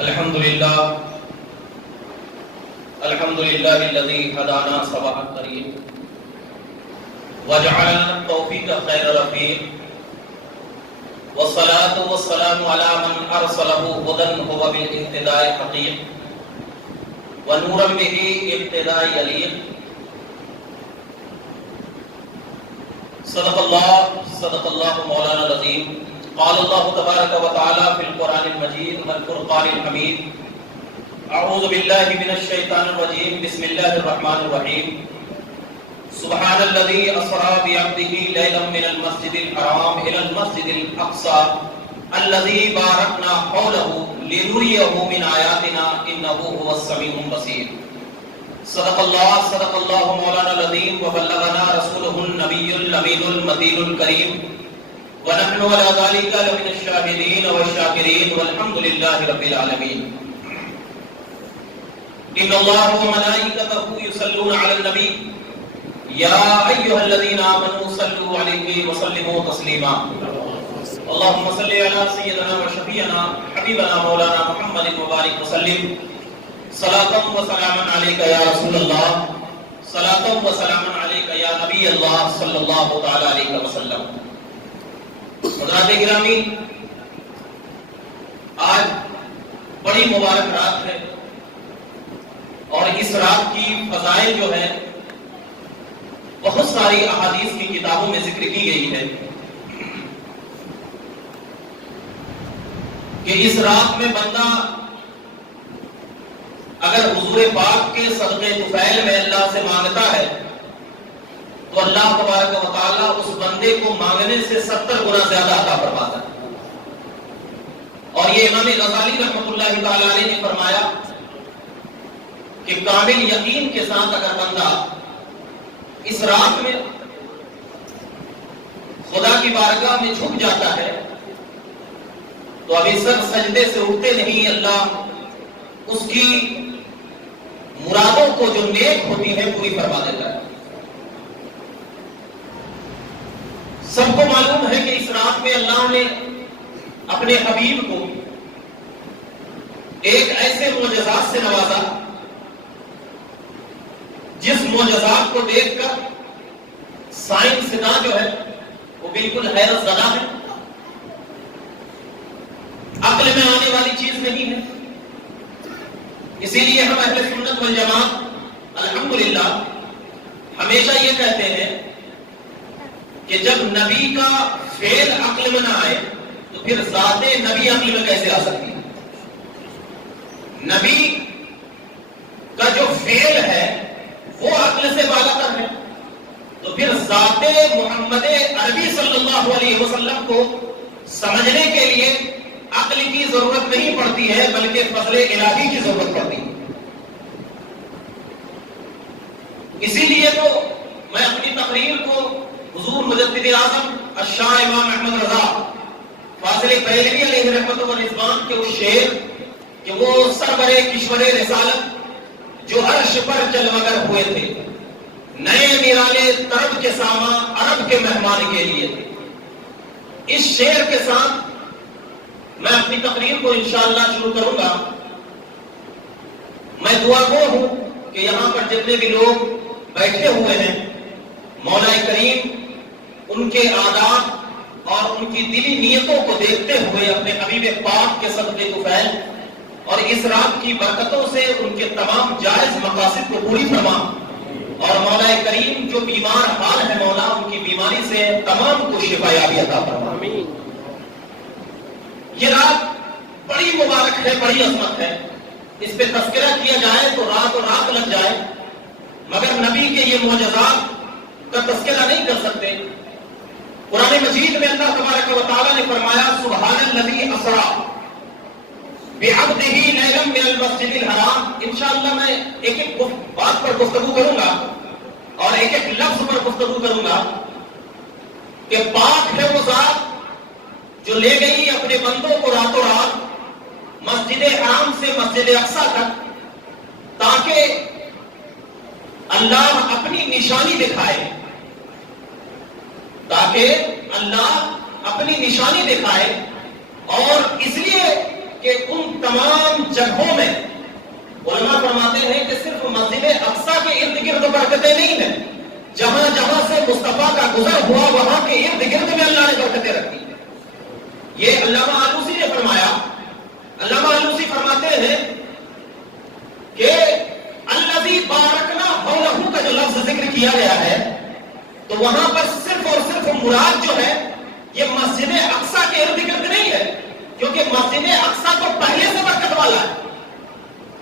الحمد لله الذي هدانا صباح الطريق وجعلنا التوفيق خير رفيق والصلاة والسلام على من أرسله هدى هو بالاهتداء حقيق ونورا به ابتداء يليق. صدق الله مولانا العظيم. قال الله تبارك وتعالى في القرآن المجيد والفرقان الحميد. اعوذ باللہ من الشیطان الرجیم. بسم اللہ الرحمن الرحیم. سبحان الذي اسرى بعبده ليلا من المسجد الحرام الى المسجد الاقصى الذي باركنا حوله لنريه من آياتنا انه هو السميع البصير. صدق الله مولانا العظیم وبلغنا رسوله النبي الامين المتين الكريم ونحن على ذلك لمن الشاهدين والشاكرين والحمد لله رب العالمين. ان الله وملائكته يصلون على النبي يا ايها الذين امنوا صلوا عليه وسلموا تسليما. اللهم صل على سيدنا وشفيعنا حبيبنا مولانا محمد وبارك وسلم. صلاة وسلاما عليك يا رسول الله. صلاة وسلاما عليك يا نبي الله صلى الله تعالى عليه وسلم. حضرات گرامی، آج بڑی مبارک رات ہے اور اس رات کی فضائل جو ہے بہت ساری احادیث کی کتابوں میں ذکر کی گئی ہے کہ اس رات میں بندہ اگر حضور پاک کے صدقے طفیل میں اللہ سے مانگتا ہے تو اللہ تبارک و تعالیٰ اس بندے کو مانگنے سے 70 گنا زیادہ عطا فرماتا ہے. اور یہ امام غزالی رحمۃ اللہ تعالی علیہ نے فرمایا کہ کامل یقین کے ساتھ اگر بندہ اس رات میں خدا کی بارگاہ میں جھک جاتا ہے تو ابھی سر سجدے سے اٹھتے نہیں اللہ اس کی مرادوں کو جو نیک ہوتی ہے پوری فرما دیتا ہے. سب کو معلوم ہے کہ اس رات میں اللہ نے اپنے حبیب کو ایک ایسے معجزات سے نوازا جس معجزات کو دیکھ کر سائنسداں جو ہے وہ بالکل حیرت زدہ ہے. عقل میں آنے والی چیز نہیں ہے. اسی لیے ہم اہل سنت والجماعت الحمدللہ ہمیشہ یہ کہتے ہیں کہ جب نبی کا فعل عقل میں نہ آئے تو پھر ذات نبی عقل میں کیسے آ سکتی ہے؟ نبی کا جو فعل ہے وہ عقل سے بالاتر ہے تو پھر ذات محمد عربی صلی اللہ علیہ وسلم کو سمجھنے کے لیے عقل کی ضرورت نہیں پڑتی ہے بلکہ فضل الہی کی ضرورت پڑتی ہے. اسی لیے تو میں اپنی تقریر کو حضور مجدد اعظم الشاہ امام احمد رضا فاضل بریلوی علیہ رحمت و رضوان کے وہ شعر کہ وہ سربر کشور رسالت جو عرش پر جلوگر ہوئے تھے نئے میرانے طرب کے ساما عرب کے مہمان کے لیے تھے. اس شعر کے ساتھ میں اپنی تقریر کو انشاءاللہ شروع کروں گا. میں دعا گو ہوں کہ یہاں پر جتنے بھی لوگ بیٹھے ہوئے ہیں مولا کریم ان کے آداب اور ان کی دلی نیتوں کو دیکھتے ہوئے اپنے حبیب پاک کے صدقے طفیل اور اس رات کی برکتوں سے ان کے تمام جائز مقاصد کو پوری فرما. اور مولا کریم جو بیمار حال ہے مولا ان کی بیماری سے تمام کو شفا یابی عطا فرما. یہ رات بڑی مبارک ہے، بڑی عظمت ہے. اس پہ تذکرہ کیا جائے تو رات اور رات لگ جائے مگر نبی کے یہ معجزات کا تذکرہ نہیں کر سکتے. قرآن مجید میں اللہ تبارک و تعالی نے فرمایا سبحان الذی اسرا بعبدہ لیلا من المسجد الحرام. انشاءاللہ میں ایک ایک بات پر گفتگو کروں گا اور ایک ایک لفظ پر گفتگو کروں گا کہ پاک ہے وہ ذات جو لے گئی اپنے بندوں کو راتوں رات مسجد حرام سے مسجد اقصی تک تاکہ اللہ اپنی نشانی دکھائے اور اس لیے کہ ان تمام جگہوں میں علماء فرماتے ہیں کہ صرف مسجد اقصی کے ارد گرد برکتیں نہیں ہیں، جہاں جہاں سے مصطفیٰ کا گزر ہوا وہاں کے ارد گرد میں اللہ نے برکتیں رکھی ہیں۔ یہ علامہ آلوسی نے فرمایا۔ علامہ آلوسی فرماتے ہیں کہ الذی بارکنا حولہ کا جو لفظ ذکر کیا گیا ہے تو وہاں پر صرف اور صرف مراد جو ہے یہ مسجد اقصی کے ارد گرد نہیں ہے، کیونکہ مسجد اقصی کو پہلے سے برکت والا ہے،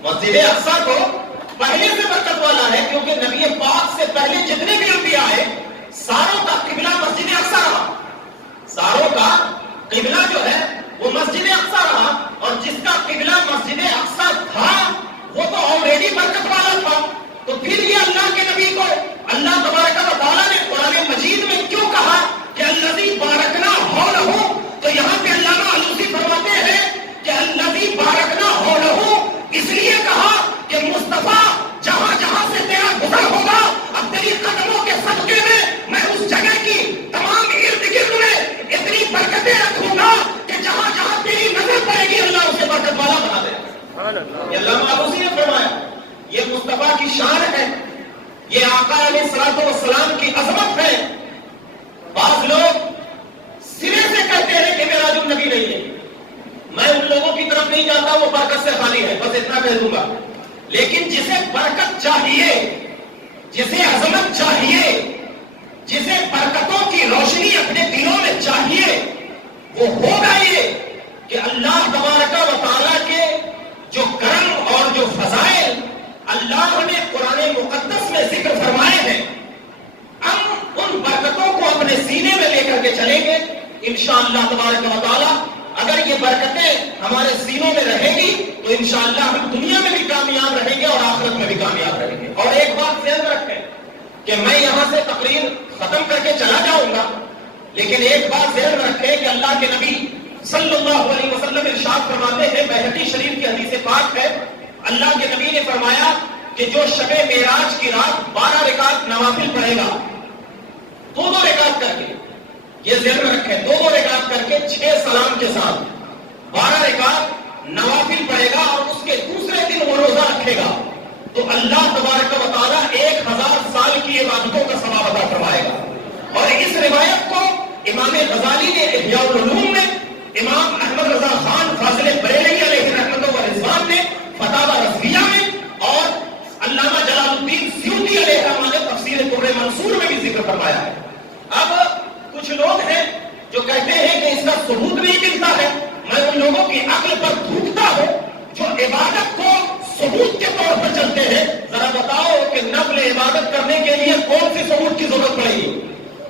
مسجد اقصی کو پہلے سے برکت والا ہے، کیونکہ نبی پاک سے پہلے جتنے بھی انبیاء آئے ساروں کا قبلہ مسجد اقصی رہا، ساروں کا قبلہ جو ہے وہ مسجد اقصی رہا، اور جس کا قبلہ مسجد اقصی تھا وہ تو آلریڈی برکت والا تھا۔ تو پھر یہ اللہ کے نبی کو اللہ تبارک و تعالیٰ نے قرآن مجید میں کیوں کہا کہ الذی بارکنا حولہ؟ تو یہاں پہ علامہ آلوسی فرماتے ہیں کہ الذی بارکنا حولہ اس لیے کہا کہ مصطفیٰ جہاں جہاں سے تیرا گزر ہوگا اب تیری قدموں کے صدقے میں اس جگہ کی تمام ارد گرد میں اتنی برکتیں رکھوں گا کہ جہاں جہاں تیری نظر پڑے گی اللہ اسے برکت والا بنا دے۔ یہ علامہ آلوسی نے فرمایا، یہ مصطفیٰ کی شان ہے، یہ آقا علیہ الصلوۃ والسلام کی عظمت ہے۔ بعض لوگ سرے سے کہتے ہیں کہ میرا جو نبی نہیں ہے، میں ان لوگوں کی طرف نہیں جاتا وہ برکت سے خالی ہے، بس اتنا کہہ دوں گا، لیکن جسے برکت چاہیے، جسے عظمت چاہیے، جسے برکتوں کی روشنی اپنے دلوں میں چاہیے، وہ ہوگا یہ کہ اللہ تبارک و تعالیٰ کے جو کرم اور جو فضائل اللہ نے قرآن مقدس میں ذکر فرمائے ہیں، ہم ان برکتوں کو اپنے سینے میں لے کر کے چلیں گے انشاءاللہ تبارک و تعالیٰ۔ اگر یہ برکتیں ہمارے سینوں میں رہیں گی تو انشاءاللہ ہم دنیا میں بھی کامیاب رہیں گے اور آخرت میں بھی کامیاب رہیں گے۔ اور ایک بات ذہن رکھیں کہ میں یہاں سے تقریر ختم کر کے چلا جاؤں گا، لیکن ایک بات ذہن رکھیں کہ اللہ کے نبی صلی اللہ علیہ وسلم ارشاد فرماتے ہیں، بہقی شریف کی حدیث پاک ہے، اللہ کے نبی نے فرمایا کہ جو شب معراج کی رات 12 رکعت نوافل پڑھے گا، دو رکعت کر کے، یہ ذہن میں رکھیں، دو رکعت کر کے 6 سلام کے ساتھ 12 رکعت نوافل پڑھے گا اور اس کے دوسرے دن وہ روزہ رکھے گا تو اللہ تبارک و تعالیٰ 1000 سال کی عبادتوں کا ثواب عطا فرمائے گا۔ اور اس روایت کو امام غزالی نے احیاء العلوم میں، امام احمد رضا خان فاضل بریلوی علیہ رحمت و رضوان نے فتاوی رضویہ میں، اور علامہ جلال الدین سیوطی علیہ رحمہ نے تفسیر در منصور میں بھی ذکر فرمایا ہے۔ اب کچھ لوگ ہیں جو کہتے ہیں کہ اس کا ثبوت نہیں ملتا ہے، میں ان لوگوں کی عقل پر تھوکتا ہوں جو عبادت کو ثبوت کے طور پر چلتے ہیں۔ ذرا بتاؤ کہ نفل عبادت کرنے کے لیے کون سی ثبوت کی ضرورت پڑے گی؟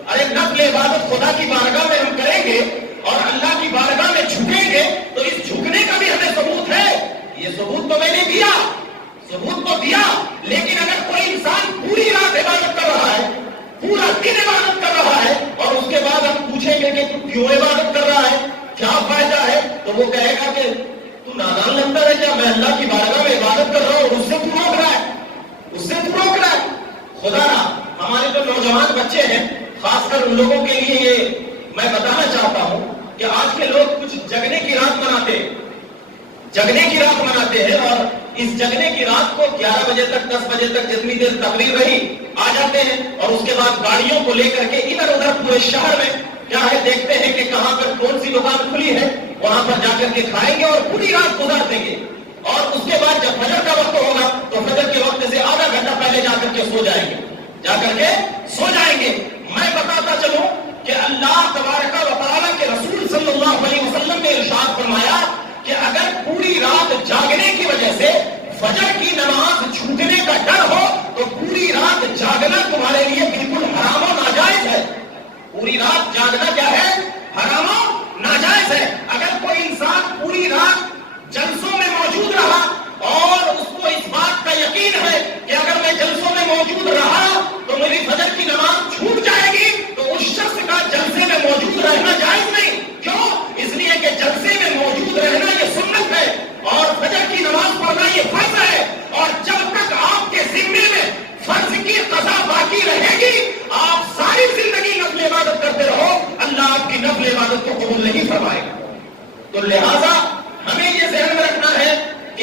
ارے نفل عبادت خدا کی بارگاہ میں ہم کریں گے اور اللہ کی بارگاہ میں جھکیں گے تو اس جھکنے کا بھی ہمیں ثبوت ہے۔ یہ ثبوت تو میں نے دیا، ثبوت تو دیا، لیکن اگر کوئی انسان پوری رات عبادت کر رہا ہے، پورا دن عبادت کر رہا ہے، اور اس کے بعد ہم پوچھیں گے کہ تو کیوں عبادت کر رہا ہے، کیا فائدہ ہے، تو وہ کہے گا کہ تو نادان لگتا ہے کیا، میں اللہ کی بارگاہ میں عبادت کر رہا ہوں اور اس سے تو روک رہا ہے، اس سے تو روک رہا ہے۔ خدا نہ، ہمارے جو نوجوان بچے ہیں، خاص کر ان لوگوں کے لیے یہ میں بتانا چاہتا ہوں کہ آج کے لوگ کچھ جگنے کی رات مناتے ہیں، جگنے کی رات مناتے ہیں، اور اس جگنے کی رات کو 11 بجے تک 10 بجے تک جتنی دیر تقریر رہی آ جاتے ہیں، اور اس کے بعد گاڑیوں کو لے کر کے ادھر ادھر پورے شہر میں کیا ہے دیکھتے ہیں کہ کہاں پر کون سی دکان کھلی ہے، وہاں پر جا کر کے کھائیں گے اور پوری رات گزار دیں گے، اور اس کے بعد جب فجر کا وقت ہوگا تو فجر کے وقت سے آدھا گھنٹہ پہلے جا کر کے سو جائیں گے، جا کر کے سو جائیں گے۔ میں بتاتا چلوں کہ اللہ تبارک و تعالیٰ کے رسول صلی اللہ علیہ وسلم نے ارشاد فرمایا کہ اگر پوری رات جاگنے کی وجہ سے فجر کی نماز چھوٹنے کا ڈر ہو تو پوری رات جاگنا تمہارے لیے بالکل حرام و ناجائز ہے۔ پوری رات جاگنا کیا ہے؟ حرام و ناجائز ہے۔ اگر کوئی انسان پوری رات جلسوں میں موجود رہا اور اس کو اس بات کا یقین ہے کہ اگر میں جلسوں میں موجود رہا تو میری فجر کی نماز چھوٹ جائے گی، تو اس شخص کا جلسے میں موجود رہنا جائز نہیں۔ کیوں؟ اس لیے کہ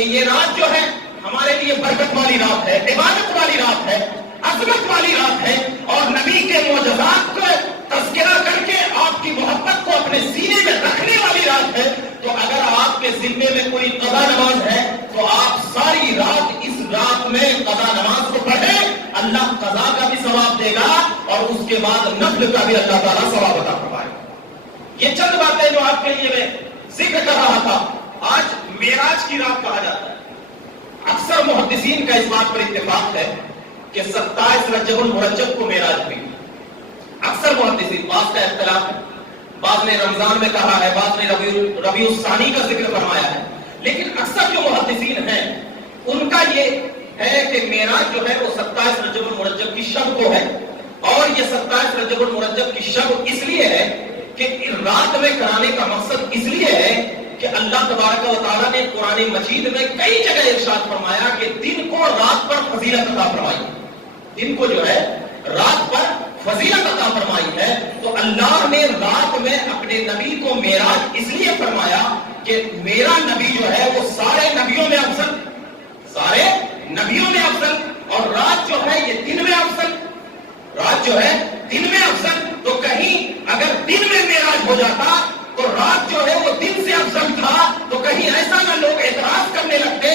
یہ رات جو ہے ہمارے لیے برکت والی رات ہے، عبادت والی رات ہے، عظمت والی رات ہے، اور نبی کے معجزات کو تذکرہ کر کے آپ کی محبت کو اپنے سینے میں رکھنے والی رات ہے. تو اگر آپ کے ذمے میں کوئی قضا نماز ہے تو آپ ساری رات اس رات میں قضا نماز کو پڑھیں. اللہ قضا کا بھی ثواب دے گا اور اس کے بعد نفل کا بھی اللہ تعالیٰ ثواب عطا فرمائے. یہ چند باتیں جو آپ کے لیے میں ذکر کر رہا تھا. آج معراج کی رات کہا جاتا ہے. اکثر محدثین کا اس بات پر اتفاق ہے کہ 27 رجب المرجب کو معراج ہوئی. اکثر محدثین، بعض کا اختلاف ہے، بعض نے رمضان میں کہا ہے، بعض نے ربیع الثانی کا ذکر فرمایا ہے، لیکن اکثر جو محدثین ہیں ان کا یہ ہے کہ معراج جو ہے وہ 27 رجب المرجب کی شب کو ہے. اور یہ 27 رجب المرجب کی شب اس لیے ہے کہ رات میں کرانے کا مقصد اس لیے ہے کہ اللہ تبارک و تعالیٰ نے قرآن مجید میں کئی جگہ ارشاد فرمایا کہ دن کو رات پر فضیلت عطا فرمائی. دن کو جو ہے رات پر فضیلت عطا فرمائی ہے. تو اللہ نے رات میں اپنے نبی کو معراج اس لیے فرمایا کہ میرا نبی جو ہے وہ سارے نبیوں میں افضل، سارے نبیوں میں افضل، اور رات جو ہے یہ دن میں افضل، رات جو ہے دن میں افضل. تو کہیں اگر دن میں معراج ہو جاتا تو رات جو ہے وہ دن سے افضل تھا، تو کہیں ایسا نہ لوگ اعتراض کرنے لگتے،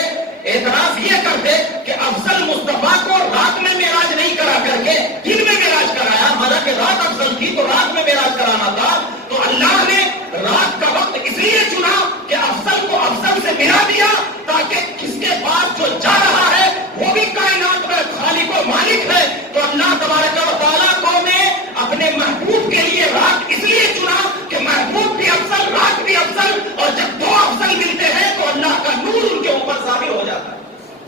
اعتراض یہ کرتے کہ افضل مصطفیٰ کو رات میں معراج نہیں کرا کر کے دن میں معراج کرایا، حالانکہ رات افضل تھی تو رات میں معراج کرانا تھا. تو اللہ نے رات کا وقت اس لیے چنا کہ افضل کو افضل سے ملا دیا تاکہ کس کے پاس جو جا رہا ہے وہ بھی کائنات میں خالق و مالک ہے. تو اللہ تبارک و تعالیٰ کو نے اپنے محبوب کے لیے رات اس لیے چنا کہ محبوب بھی افضل، رات بھی افضل، اور جب دو افضل ملتے ہیں تو اللہ کا نور ان کے اوپر ظاہر ہو جاتا ہے.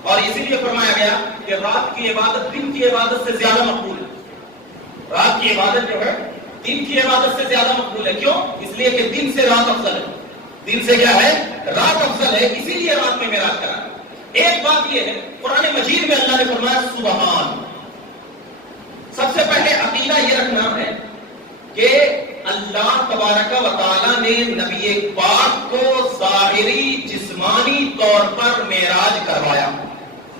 اور اسی لیے فرمایا گیا کہ رات کی عبادت دن کی عبادت سے زیادہ مقبول ہے. رات کی عبادت جو ہے دن کی عبادت سے زیادہ مقبول ہے. کیوں؟ اس لیے کہ دن سے رات افضل ہے. دن سے کیا ہے؟ رات افضل ہے، اسی لیے رات میں معراج کرا. ایک بات یہ ہے، قرآن مجید میں اللہ نے فرمایا سبحان. سب سے پہلے عقیدہ یہ رکھنا ہے کہ اللہ تبارک و تعالیٰ نے نبی پاک کو ظاہری جسمانی طور پر معراج کروایا.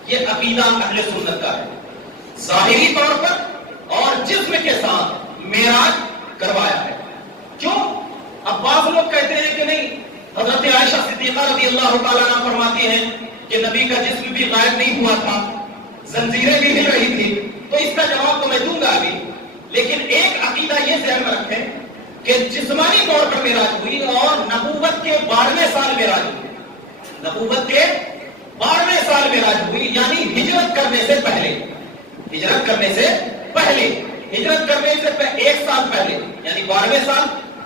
یہ عقیدہ اہل سنت کا ہے. ظاہری طور پر اور جسم کے ساتھ معراج کروایا ہے. کیوں؟ اب بعض لوگ کہتے ہیں کہ نہیں، حضرت عائشہ صدیقہ رضی اللہ تعالیٰ عنہ فرماتی ہیں کہ نبی کا جسم بھی غائب نہیں ہوا تھا، زنجیریں بھی ہل رہی تھی. تو اس کا جواب تو میں دوں گا ابھی، لیکن ایک عقیدہ یہ ذہن میں رکھیں کہ جسمانی طور پر معراج ہوئی اور نبوت کے 12ویں سال معراج ہوئی. نبوت کے 12ویں سال معراج ہوئی، یعنی ہجرت کرنے سے پہلے. ہجرت کرنے سے پہلے، ہجرت کرنے سے ایک سال پہلے، یعنی 12ویں سال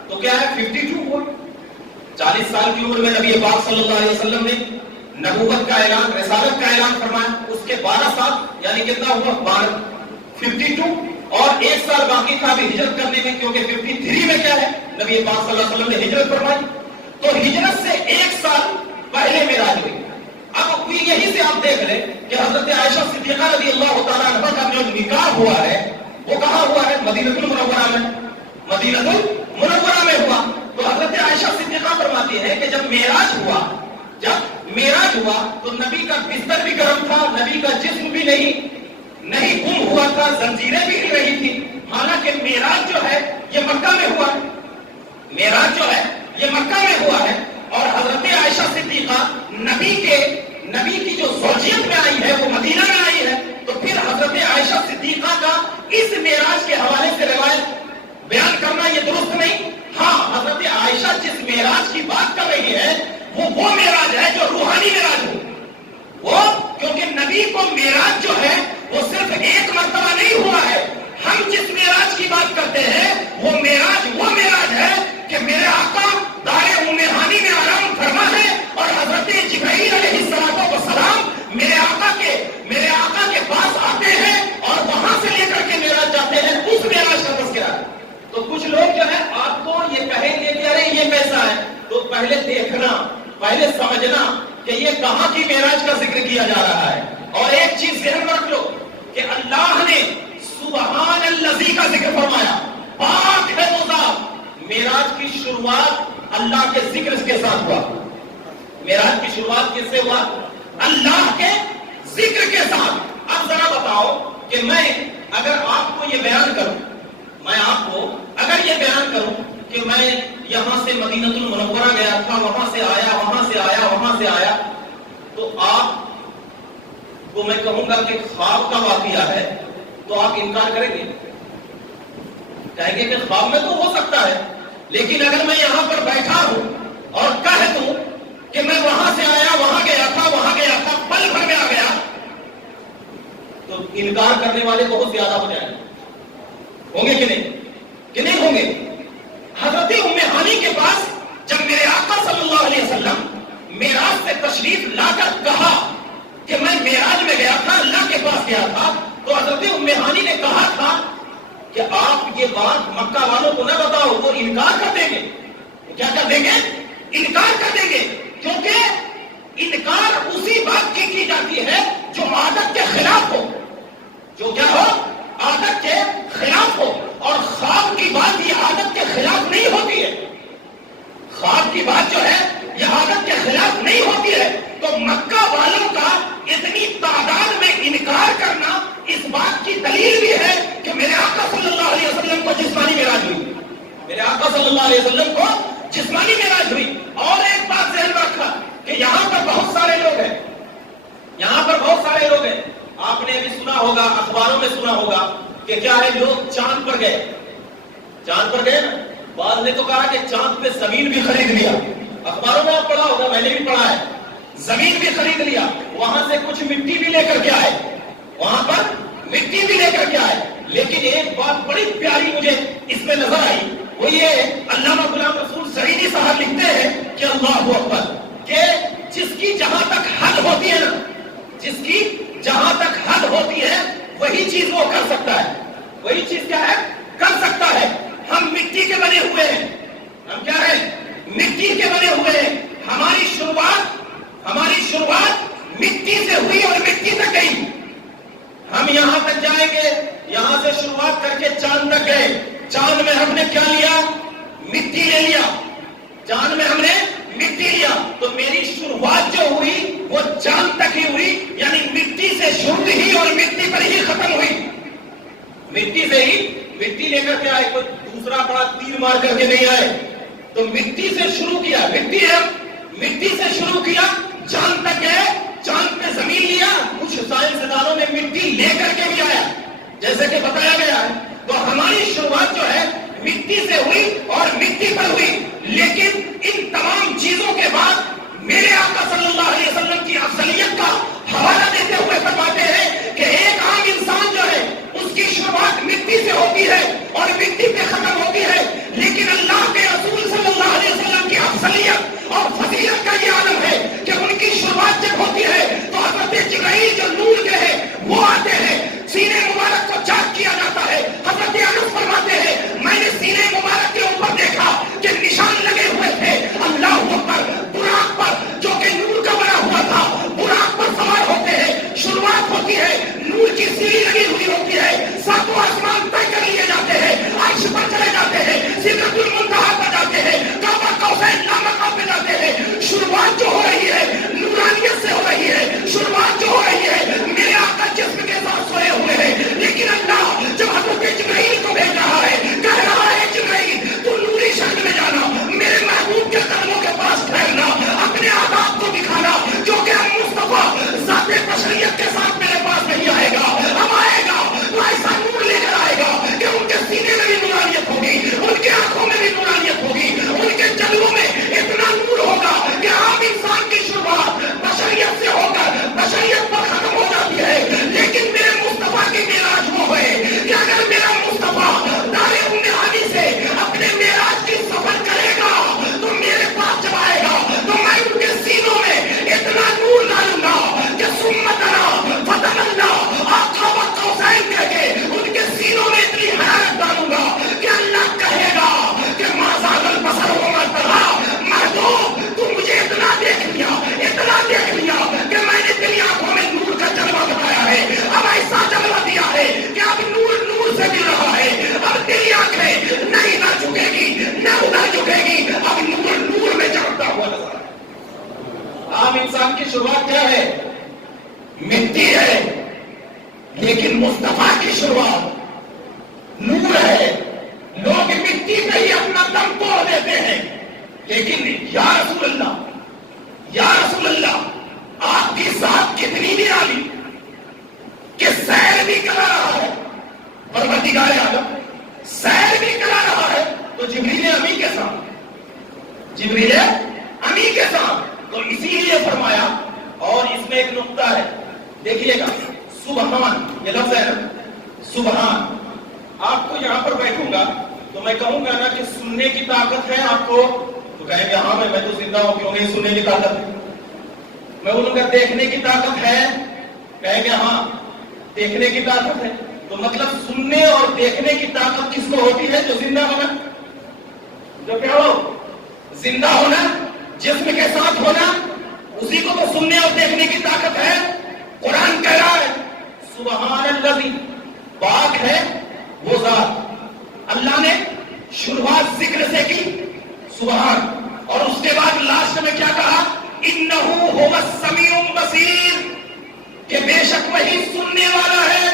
تو کیا ہے 52 ہوا. 40 سال کی عمر میں نبی پاک صلی اللہ علیہ وسلم نے نبوت کا اعلان، رسالت کا اعلان فرمایا. اس کے 12 سال یعنی کتنا ہوا 52، اور ایک سال باقی تھا بھی ہجرت کرنے میں، کیونکہ 53 میں کیا ہے نبی پاک صلی اللہ علیہ وسلم نے ہجرت فرمائی. تو ہجرت سے ایک سال پہلے معراج ہوئی. اب یہی سے آپ دیکھ لیں کہ حضرت عائشہ صدیقہ رضی اللہ تعالیٰ عنہ کا جو نکاح ہوا ہے وہ کہاں ہوا ہے؟ مدینہ المنورہ میں. مدینہ المنورہ میں ہوا. تو حضرت عائشہ صدیقہ فرماتی ہے کہ جب معراج ہوا تو نبی کا بستر بھی گرم تھا، نبی کا جسم بھی نہیں گم ہوا تھا، زنجیریں بھی ہل رہی تھی. حالانکہ معراج جو ہے یہ مکہ میں ہوا ہے. معراج جو ہے یہ مکہ میں ہوا ہے، اور حضرت عائشہ صدیقہ نبی کی جو زوجیت میں آئی ہے وہ مدینہ میں آئی ہے. تو پھر حضرت عائشہ صدیقہ کا اس معراج کے حوالے سے روایت بیان کرنا یہ درست نہیں. ہاں، حضرت عائشہ جس معراج کی بات کر رہی ہے وہ معراج ہے جو روحانی معراج ہو. وہ کیونکہ نبی کو معراج جو ہے وہ صرف ایک مرتبہ نہیں ہوا ہے. ہم جس معراج کی بات کرتے ہیں وہ معراج ہے کہ میرے آقا دار ہانی میں آرام فرما ہے، اور حضرت جبرائیل علیہ السلام میرے آقا کے پاس آتے ہیں اور وہاں سے لے کر کے معراج جاتے ہیں. اس معراج کا تذکرہ. تو کچھ لوگ جو ہے آپ کو یہ کہیں گے کہ ارے یہ کیسا ہے، تو پہلے دیکھنا، پہلے سمجھنا کہ یہ کہاں کی معراج کا ذکر کیا جا رہا ہے. اور ایک چیز ذہن میں رکھ لو کہ اللہ نے سبحان الذی کا ذکر فرمایا، پاک ہے وہ ذات. معراج کی شروعات اللہ کے ذکر کے ساتھ ہوا. معراج کی شروعات کس سے ہوا؟ اللہ کے ذکر کے ساتھ. اب ذرا بتاؤ کہ میں اگر آپ کو یہ بیان کروں، میں آپ کو اگر یہ بیان کروں کہ میں یہاں سے مدینہ المنورہ گیا تھا، وہاں سے آیا، وہاں سے آیا، وہاں سے آیا، تو آپ کو میں کہوں گا کہ خواب کا واقعہ ہے، تو آپ انکار کریں گے؟ کہیں گے کہ خواب میں تو ہو سکتا ہے، لیکن اگر میں یہاں پر بیٹھا ہوں اور کہہ دوں کہ میں وہاں سے آیا، وہاں گیا تھا، وہاں گیا تھا، پل بھر میں آ گیا، تو انکار کرنے والے بہت زیادہ ہو جائیں گے. ہوں گے کہ نہیں ہوں گے؟ حضرت ام ہانی کے پاس جب میرے آقا صلی اللہ علیہ وسلم معراج سے تشریف لا کر کہا کہ میں معراج میں گیا تھا، اللہ کے پاس گیا تھا، تو حضرت ام ہانی نے کہا تھا کہ آپ یہ بات مکہ والوں کو نہ بتاؤ، وہ انکار کر دیں گے. کیا کر دیں گے؟ انکار کر دیں گے، کیونکہ انکار اسی بات کی جاتی ہے جو عادت کے خلاف ہو، جو کیا ہو؟ عادت کے خلاف ہو. اور خواب کی بات یہ عادت کے خلاف نہیں ہوتی ہے. خواب کی بات جو ہے یہ عادت کے خلاف نہیں ہوتی ہے. تو مکہ والوں کا اتنی تعداد میں انکار کرنا اس بات کی دلیل بھی ہے کہ میرے آقا صلی اللہ علیہ وسلم کو جسمانی معراج ہوئی. میرے آقا صلی اللہ علیہ وسلم کو جسمانی معراج ہوئی. اور ایک بات ذہن میں رکھا کہ یہاں پر بہت سارے لوگ ہیں، یہاں پر بہت سارے لوگ ہیں. آپ نے بھی سنا ہوگا، اخباروں میں سنا ہوگا کہ کیا ہے، لوگ چاند پر گئے. چاند پر گئے نا، بعض نے تو کہا کہ چاند پہ زمین بھی خرید لیا. اخباروں میں آپ پڑھا ہوگا، میں نے بھی پڑھا ہے، زمین بھی خرید لیا، وہاں سے کچھ مٹی بھی لے کر کے آئے، وہاں پر مٹی بھی لے کر کے آئے. لیکن ایک بات بڑی پیاری مجھے اس میں نظر آئی، وہ یہ علامہ غلام رسول سعیدی صاحب لکھتے ہیں کہ اللہ اکبر، کہ جس کی جہاں تک حد ہوتی ہے نا، جس کی جہاں تک حد ہوتی ہے وہی چیز وہ کر سکتا ہے. وہی چیز کیا ہے؟ کر سکتا ہے. ہم مٹی کے بنے ہوئے ہیں، ہم کیا ہیں؟ مٹی کے بنے ہوئے ہیں. ہماری شروعات مٹی سے ہوئی اور مٹی تک گئی. ہم یہاں تک جائیں گے، یہاں سے شروعات کر کے چاند تک گئے. چاند میں ہم نے کیا لیا؟ مٹی لے لیا. چاند میں ہم نے مٹی لیا. تو میری شروعات جو ہوئی وہ چاند تک ہی ہوئی، یعنی مٹی سے شروع ہی اور مٹی پر ہی ختم ہوئی. مٹی سے ہی، مٹی لے کر کے آئے، کوئی دوسرا بڑا تیر مار کر کے نہیں آئے. تو مٹی سے شروع کیا، مٹی ہے، مٹی سے شروع کیا، چاند تک گئے، چاند پہ زمین لیا. کچھ سائنسدانوں نے مٹی لے کر کے بھی آیا، جیسے کہ بتایا گیا ہے. تو ہماری شروعات جو ہے مٹی سے ہوئی اور مٹی پر ہوئی. لیکن ان تمام چیزوں کے بعد میرے آقا صلی اللہ علیہ وسلم کی افضلیت کا حوالہ دیتے ہوئے فرماتے ہیں کہ ایک عام انسان جو ہے اس کی شروعات مٹی سے ہوتی ہے اور مٹی پہ ختم ہوتی ہے. لیکن اللہ کے رسول صلی اللہ علیہ وسلم کی افضلیت اور فضیلت کا یہ عالم ہے کہ ان کی شروعات جب ہوتی ہے تو حضرت جبرائیل جو نور کے ہیں وہ آتے ہیں، سینے مبارک کو چاک کیا جاتا ہے. حضرت انس فرماتے ہیں میں نے سینے مبارک کے اوپر دیکھا کہ نشان لگے ہوئے تھے. اللہ اکبر، براق پر جو کہ نور کا بنا ہوا تھا، براق پر سوار ہوتے ہیں. شروعات ہوتی ہے، نور کی سیڑھی لگی ہوئی ہوتی ہے، ساتوں آسمان طے کر لیے جاتے ہیں، عرش پر چلے جاتے ہیں، سدرۃ المنتہا پر جاتے ہیں، کعبہ قوسین لامکان پہ جاتے ہیں. شروعات جو ہو رہی ہے نورانیت سے ہو رہی ہے. شروعات جو ہو رہی ہے میرے آقا جسم کے ساتھ سوئے ہوئے ہیں. لیکن اللہ جب حضرت جبرائیل کو بھیج رہا ہے، کہہ رہا ہے جبرائیل تو نوری شکل میں جانا، میرے محبوب کے قدموں کے پاس ٹھہرنا، اپنے آداب کو دکھانا، جو کہ ہم مصطفیٰ ذات بشریت کے ساتھ میرے پاس نہیں آئے گا، اب آئے گا تو ایسا نور لے کر آئے گا کہ ان کے سینے میں بھی نورانیت ہوگی، ان کے آنکھوں میں بھی نورانیت ہوگی، ان کے جلووں میں اتنا نور ہوگا کہ عام انسان کی شروعات بشریت سے ہو کر بشریت پر ختم ہو جاتی ہے. لیکن میرے مصطفیٰ کی معراج وہ ہے کہ اگر میرا مصطفیٰ دار ام ہانی سے اپنے معراج کی سفر کرے گا تو میرے پاس جب آئے گا تو میں ان کے سینوں میں اتنا نور ڈالوں گا کہ سمتنا فتح اللہ آقا قوسین کہہ کے ان کے سینوں میں اتنی حیرت ڈالوں گا کہ اللہ کہے گا کہ ما زاغ البصر وما طغى. محبوب تو مجھے اتنا دیکھ لیا کہ میں نے تیری آنکھوں میں نور کا جلوہ بتایا ہے، اب ایسا جلوہ دیا ہے کہ اب نور نور سے مل رہا ہے. اب تیری آنکھیں نہ ادھر جھکے گی نہ ادھر جھکے گی، اب نور نور میں چمکتا ہوا نظر. عام انسان کی شروعات کیا ہے؟ مٹی ہے لیکن مصطفیٰ کی شروعات نور ہے. لوگ مٹی پہ ہی اپنا دم توڑ دیتے ہیں، لیکن یا رسول اللہ، یا رسول اللہ، آپ کی ذات کتنی نرالی کہ سیر بھی کرا رہا ہے پروردگار عالم، سیر بھی کرا رہا ہے تو جبریل امی کے ساتھ، جبریل امی کے ساتھ. تو اسی لیے فرمایا. اور اس میں ایک نقطہ ہے، دیکھیے گا، سبحان یہ لفظ ہے نا، سبحان. آپ کو یہاں پر بیٹھوں گا تو میں کہوں گا نا کہ سننے کی طاقت ہے آپ کو، تو کہیں گے ہاں میں تو زندہ ہوں، کیوں نہیں سننے کی طاقت ہے. میں بولوں گا دیکھنے کی طاقت ہے، کہیں گے ہاں دیکھنے کی طاقت ہے. تو مطلب سننے اور دیکھنے کی طاقت کس کو ہوتی ہے؟ جو زندہ ہونا، جو کیا ہو، زندہ ہونا، جسم کے ساتھ ہونا، اسی کو تو سننے اور دیکھنے کی طاقت ہے. قرآن کہہ رہا ہے سبحان الذی، پاک ہے وہ ذات. اللہ نے شروعات ذکر سے کی سبحان، اور اس کے بعد لاسٹ میں کیا کہا؟ انہ ھو السمیع البصیر، کہ بے شک وہی سننے والا ہے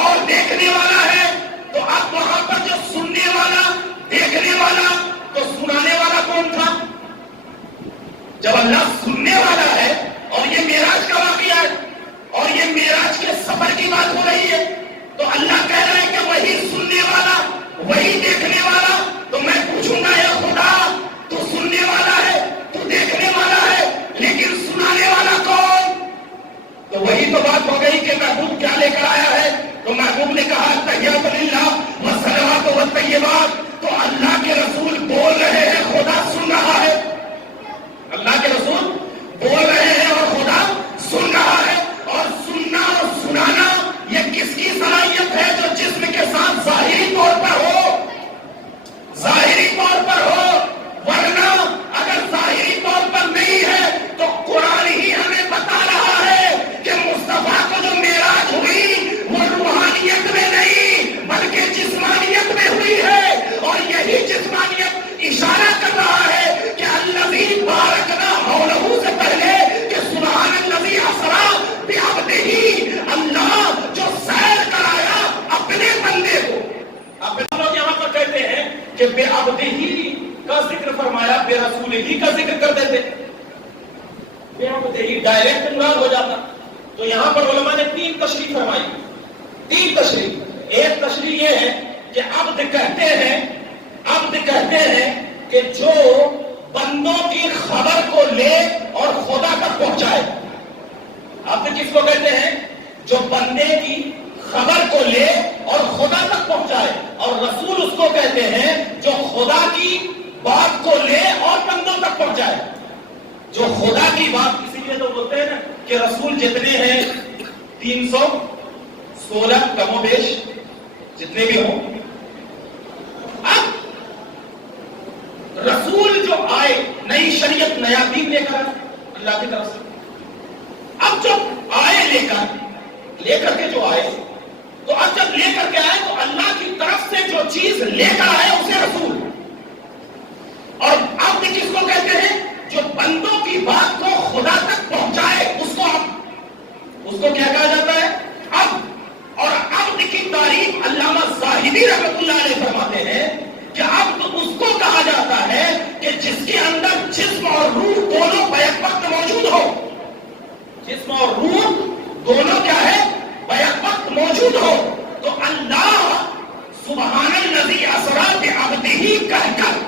اور دیکھنے والا ہے. تو اب وہاں پر جو سننے والا، دیکھنے والا، تو سنانے والا کون تھا؟ جب اللہ سننے والا ہے، اور یہ معراج کا واقعہ ہے اور یہ معراج کے سفر کی بات ہو رہی ہے، تو اللہ کہہ رہا ہے کہ وہی سننے والا، وہی دیکھنے والا. تو میں پوچھوں گا یا خدا، تو سننے والا ہے، تو دیکھنے والا ہے، لیکن سنانے والا کون؟ تو وہی تو بات ہو گئی کہ محبوب کیا لے کر آیا ہے. تو محبوب نے کہا تحیات للہ والصلوات والطیبات. تو اللہ کے رسول بول رہے ہیں، خدا سن رہا ہے. اللہ کے رسول بول رہے ہیں اور خدا سن رہا ہے. اور سننا اور سنانا یہ کس کی صلاحیت ہے؟ جو جسم کے ساتھ ظاہری طور پر ہو، ظاہری طور پر ہو. ورنہ اگر ظاہری طور پر نہیں ہے تو قرآن ہی ہمیں بتا رہا ہے کہ مصطفیٰ کو جو معراج ہوئی وہ روحانیت میں نہیں بلکہ جسمانیت میں ہوئی ہے. اور یہی جسمانیت اشارہ کر رہا ہے کہ الذی بارکنا حولہ سے پہلے کہ سبحان الذی اسریٰ بعبدہ، اللہ جو سیر کرایا اپنے بندے کو. اپنے لوگ یہاں پر کہتے ہیں کہ بعبدہ کا ذکر فرمایا، بے رسول ہی کا ذکر کر دیتے، بعبدہ ڈائریکٹ مراد ہو جاتا. تو یہاں پر علماء نے تین تشریح فرمائی. تین تشریح. ایک تشریح یہ ہے کہ عبد کہتے ہیں، عبد کہتے ہیں کہ جو بندوں کی خبر کو لے اور خدا تک پہنچائے. عبد کس کو کہتے ہیں؟ جو بندے کی خبر کو لے اور خدا تک پہنچائے. اور رسول اس کو کہتے ہیں جو خدا کی بات کو لے اور بندوں تک پہنچائے. جو خدا کی بات، اسی لیے تو بولتے ہیں نا کہ رسول جتنے ہیں 316 کم و بیش جتنے بھی ہوں. اب رسول جو آئے نئی شریعت، نیا دین لے کر اللہ کی طرف سے، اب جب آئے لے کر کے جو آئے، تو اب جب لے کر کے آئے تو اللہ کی طرف سے جو چیز لے کر آئے اسے رسول. اور اب کس کو کہتے ہیں؟ جو بندوں کی بات کو خدا تک پہنچائے اس کو اب، اس کو کیا کہا جاتا ہے؟ اب. اور عبد کی تعریف علامہ زاہدی رحمۃ اللہ علیہ فرماتے ہیں کہ عبد اس کو کہا جاتا ہے کہ جس کے اندر جسم اور روح دونوں بیک وقت موجود ہو. جسم اور روح دونوں کیا ہے؟ بیک وقت موجود ہو. تو اللہ سبحان الذی اسریٰ بعبدہ کہہ کر،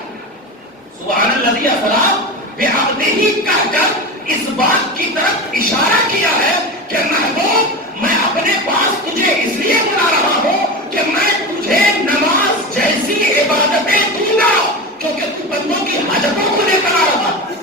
سبحان الذی اسریٰ بعبدہ کہہ کر اس بات کی طرف اشارہ کیا ہے کہ محبوب میں اپنے پاس تجھے اس لیے بلا رہا ہوں کہ میں تجھے نماز جیسی عبادتیں دوں گا، کیونکہ تو بندوں کی حاجتوں کو لے کر آ رہا ہے،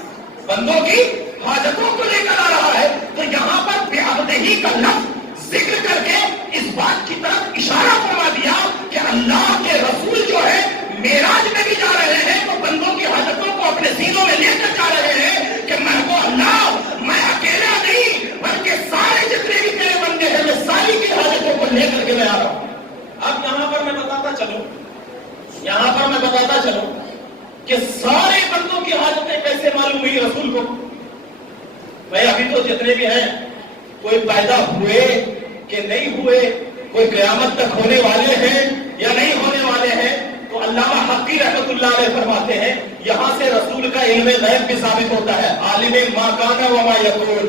بندوں کی حاجتوں کو لے کر آ رہا ہے. تو یہاں پر بعبدہ کا لفظ ذکر کر کے اس بات کی طرف اشارہ فرما دیا کہ اللہ کے رسول جو ہے معراج میں بھی جا رہے ہیں تو بندوں کی حاجتوں کو اپنے سینوں میں لے کر جا رہے ہیں کہ میں کو اللہ، میں اکیلا نہیں بلکہ سارے جتنے بھی تیرے بندے ہیں میں ساری کی حاجتوں کو لے کر کے میں آ رہا ہوں. اب یہاں پر میں بتاتا چلوں کہ سارے بندوں کی حاجتیں کیسے معلوم ہوئی رسول کو. بھائی ابھی تو جتنے بھی ہیں کوئی پیدا ہوئے کہ نہیں ہوئے، کوئی قیامت تک ہونے والے ہیں یا نہیں ہونے والے ہیں، تو علامہ حقی رحمۃ اللہ علیہ فرماتے ہیں یہاں سے رسول کا علم غیب بھی ثابت ہوتا ہے. عالم ما کان و ما یکون،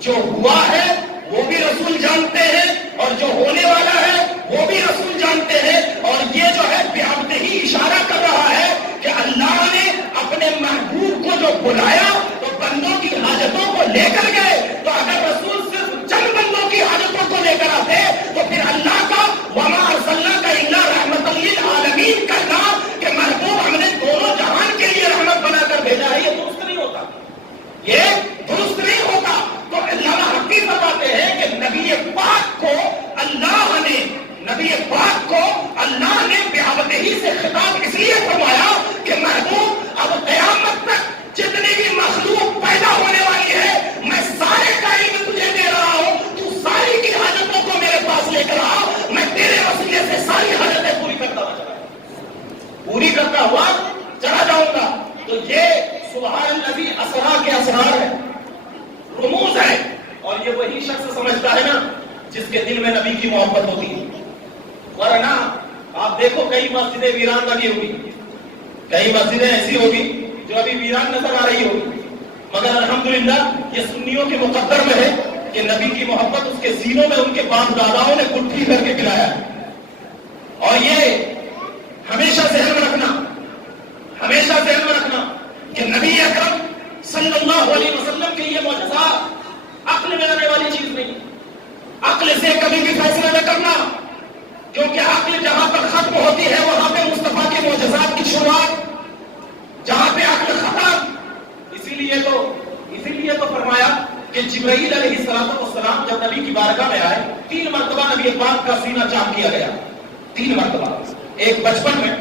جو ہوا ہے وہ بھی رسول جانتے ہیں اور جو ہونے والا ہے وہ بھی رسول جانتے ہیں. اور یہ جو ہے بِعَبْدِهِ اشارہ کر رہا ہے کہ اللہ نے اپنے محبوب کو جو بلایا تو بندوں کی حاجتوں کو لے کر گئے. تو اگر رسول صرف چند بندوں کی حاجتوں کو لے کر آتے تو پھر اللہ کا وَمَا أَرْسَلْنَاكَ إِلَّا رَحْمَةً لِّلْعَالَمِينَ کرنا کہ محبوب ہم نے دونوں جہان کے لیے رحمت بنا کر بھیجا ہے، یہ درست نہیں ہوتا، یہ درست نہیں ہوتا. تو علامہ حقی فرماتے ہیں کہ نبی پاک کو اللہ نے بِعَبْدِهِ سے خطاب اس لیے فرمایا کہ محبوب اب قیامت تک جتنی بھی مخلوق پیدا ہونے والی ہے میں سارے کا علم تجھے دے رہا ہوں، تو ساری کی حاجتوں کو میرے پاس لے کر آ، میں تیرے وسیلے سے ساری حاجتیں پوری کرتا ہوا چلا جاؤں گا. تو یہ سبحان الذی اسریٰ کے اسرار ہے، رموز ہے، اور یہ وہی شخص سمجھتا ہے نا جس کے دل میں نبی کی محبت ہوتی ہے. ورنہ آپ دیکھو کئی مسجدیں ویران لگی ہوگی، کئی مسجدیں ایسی ہوگی جو ابھی ویران نظر آ رہی ہوگی، مگر الحمدللہ یہ سنیوں کے مقدر میں ہے کہ نبی کی محبت اس کے سینوں میں ان کے باپ داداؤں نے گٹھی کر کے پلایا ہے. اور یہ ہمیشہ ذہن میں رکھنا، ہمیشہ ذہن میں رکھنا کہ نبی اکرم صلی اللہ علیہ وسلم کے یہ معجزات عقل میں آنے والی چیز نہیں. عقل سے کبھی بھی فیصلہ نہ کرنا، کیونکہ عقل جہاں پر ختم ہوتی ہے وہاں پہ مصطفیٰ کے معجزات کی شروعات، جہاں پہ عقل ختم. اسی لیے تو فرمایا کہ جبرائیل علیہ السلام جب نبی کی بارگاہ میں آئے 3 مرتبہ نبی پاک کا سینہ چاک کیا گیا، 3 مرتبہ. ایک بچپن میں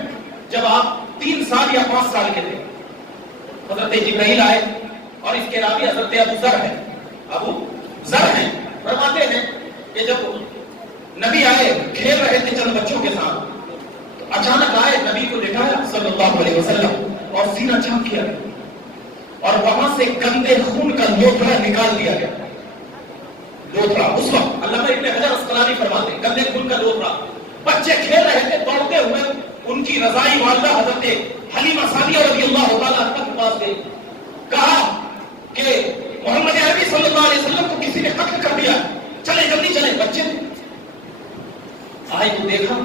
جب آپ 3 سال یا 5 سال کے تھے، حضرت جبرائیل آئے، اور اس کے راوی حضرت ابو ذر ہیں، فرماتے ہیں کہ جب نبی آئے کھیل رہے تھے چند بچوں کے ساتھ، تو اچانک آئے نبی کو دکھایا صلی اللہ علیہ وسلم اور سینہ چاک کیا گیا، اور وہاں سے گندے خون کا لوتھڑا نکال دیا گیا. لوتھڑا اس وقت علامہ ابن حجر اسقلانی فرماتے ہیں گندے خون کا لوتھڑا. بچے کھیل رہے تھے، دوڑتے ہوئے ان کی رضائی والدہ حضرت حلیمہ سعدیہ رضی اللہ تعالیٰ عنہا کے پاس گئی، کہا کہ محمد عربی صلی اللہ علیہ وسلم کو کسی نے قتل کر دیا، چلے جلدی چلے. بچے آئے تو دیکھا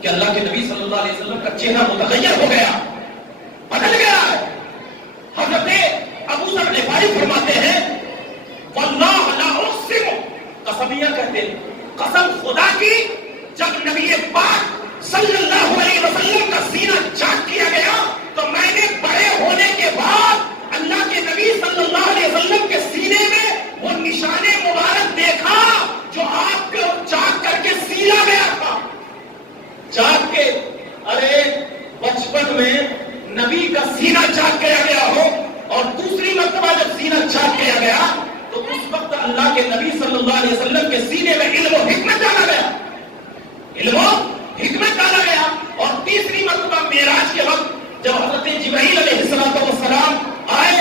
کہ اللہ کے نبی صلی اللہ علیہ وسلم کا چہرہ متغیر ہو گیا، بدل گیا ہے. حضرت ابو ذر غفاری فرماتے ہیں واللہ لا اقسم، قسمیہ کہتے ہیں، قسم خدا کی جب نبی پاک صلی اللہ علیہ وسلم کا سینہ چاک کیا گیا تو میں نے بڑے ہونے کے بعد اللہ کے نبی صلی اللہ علیہ وسلم کے سینے میں وہ نشان مبارک دیکھا جو آپ کو چاک کر کے سینا گیا تھا. چاک کے، ارے بچپن میں نبی کا سینہ چاک کیا گیا ہو اور دوسری مرتبہ جب سینہ چاک کیا گیا تو اس وقت اللہ کے نبی صلی اللہ علیہ وسلم کے سینے میں علم و حکمت ڈالا گیا، علم و حکمت ڈالا گیا. اور تیسری مرتبہ معراج کے وقت جب حضرت جبرائیل علیہ السلام آئے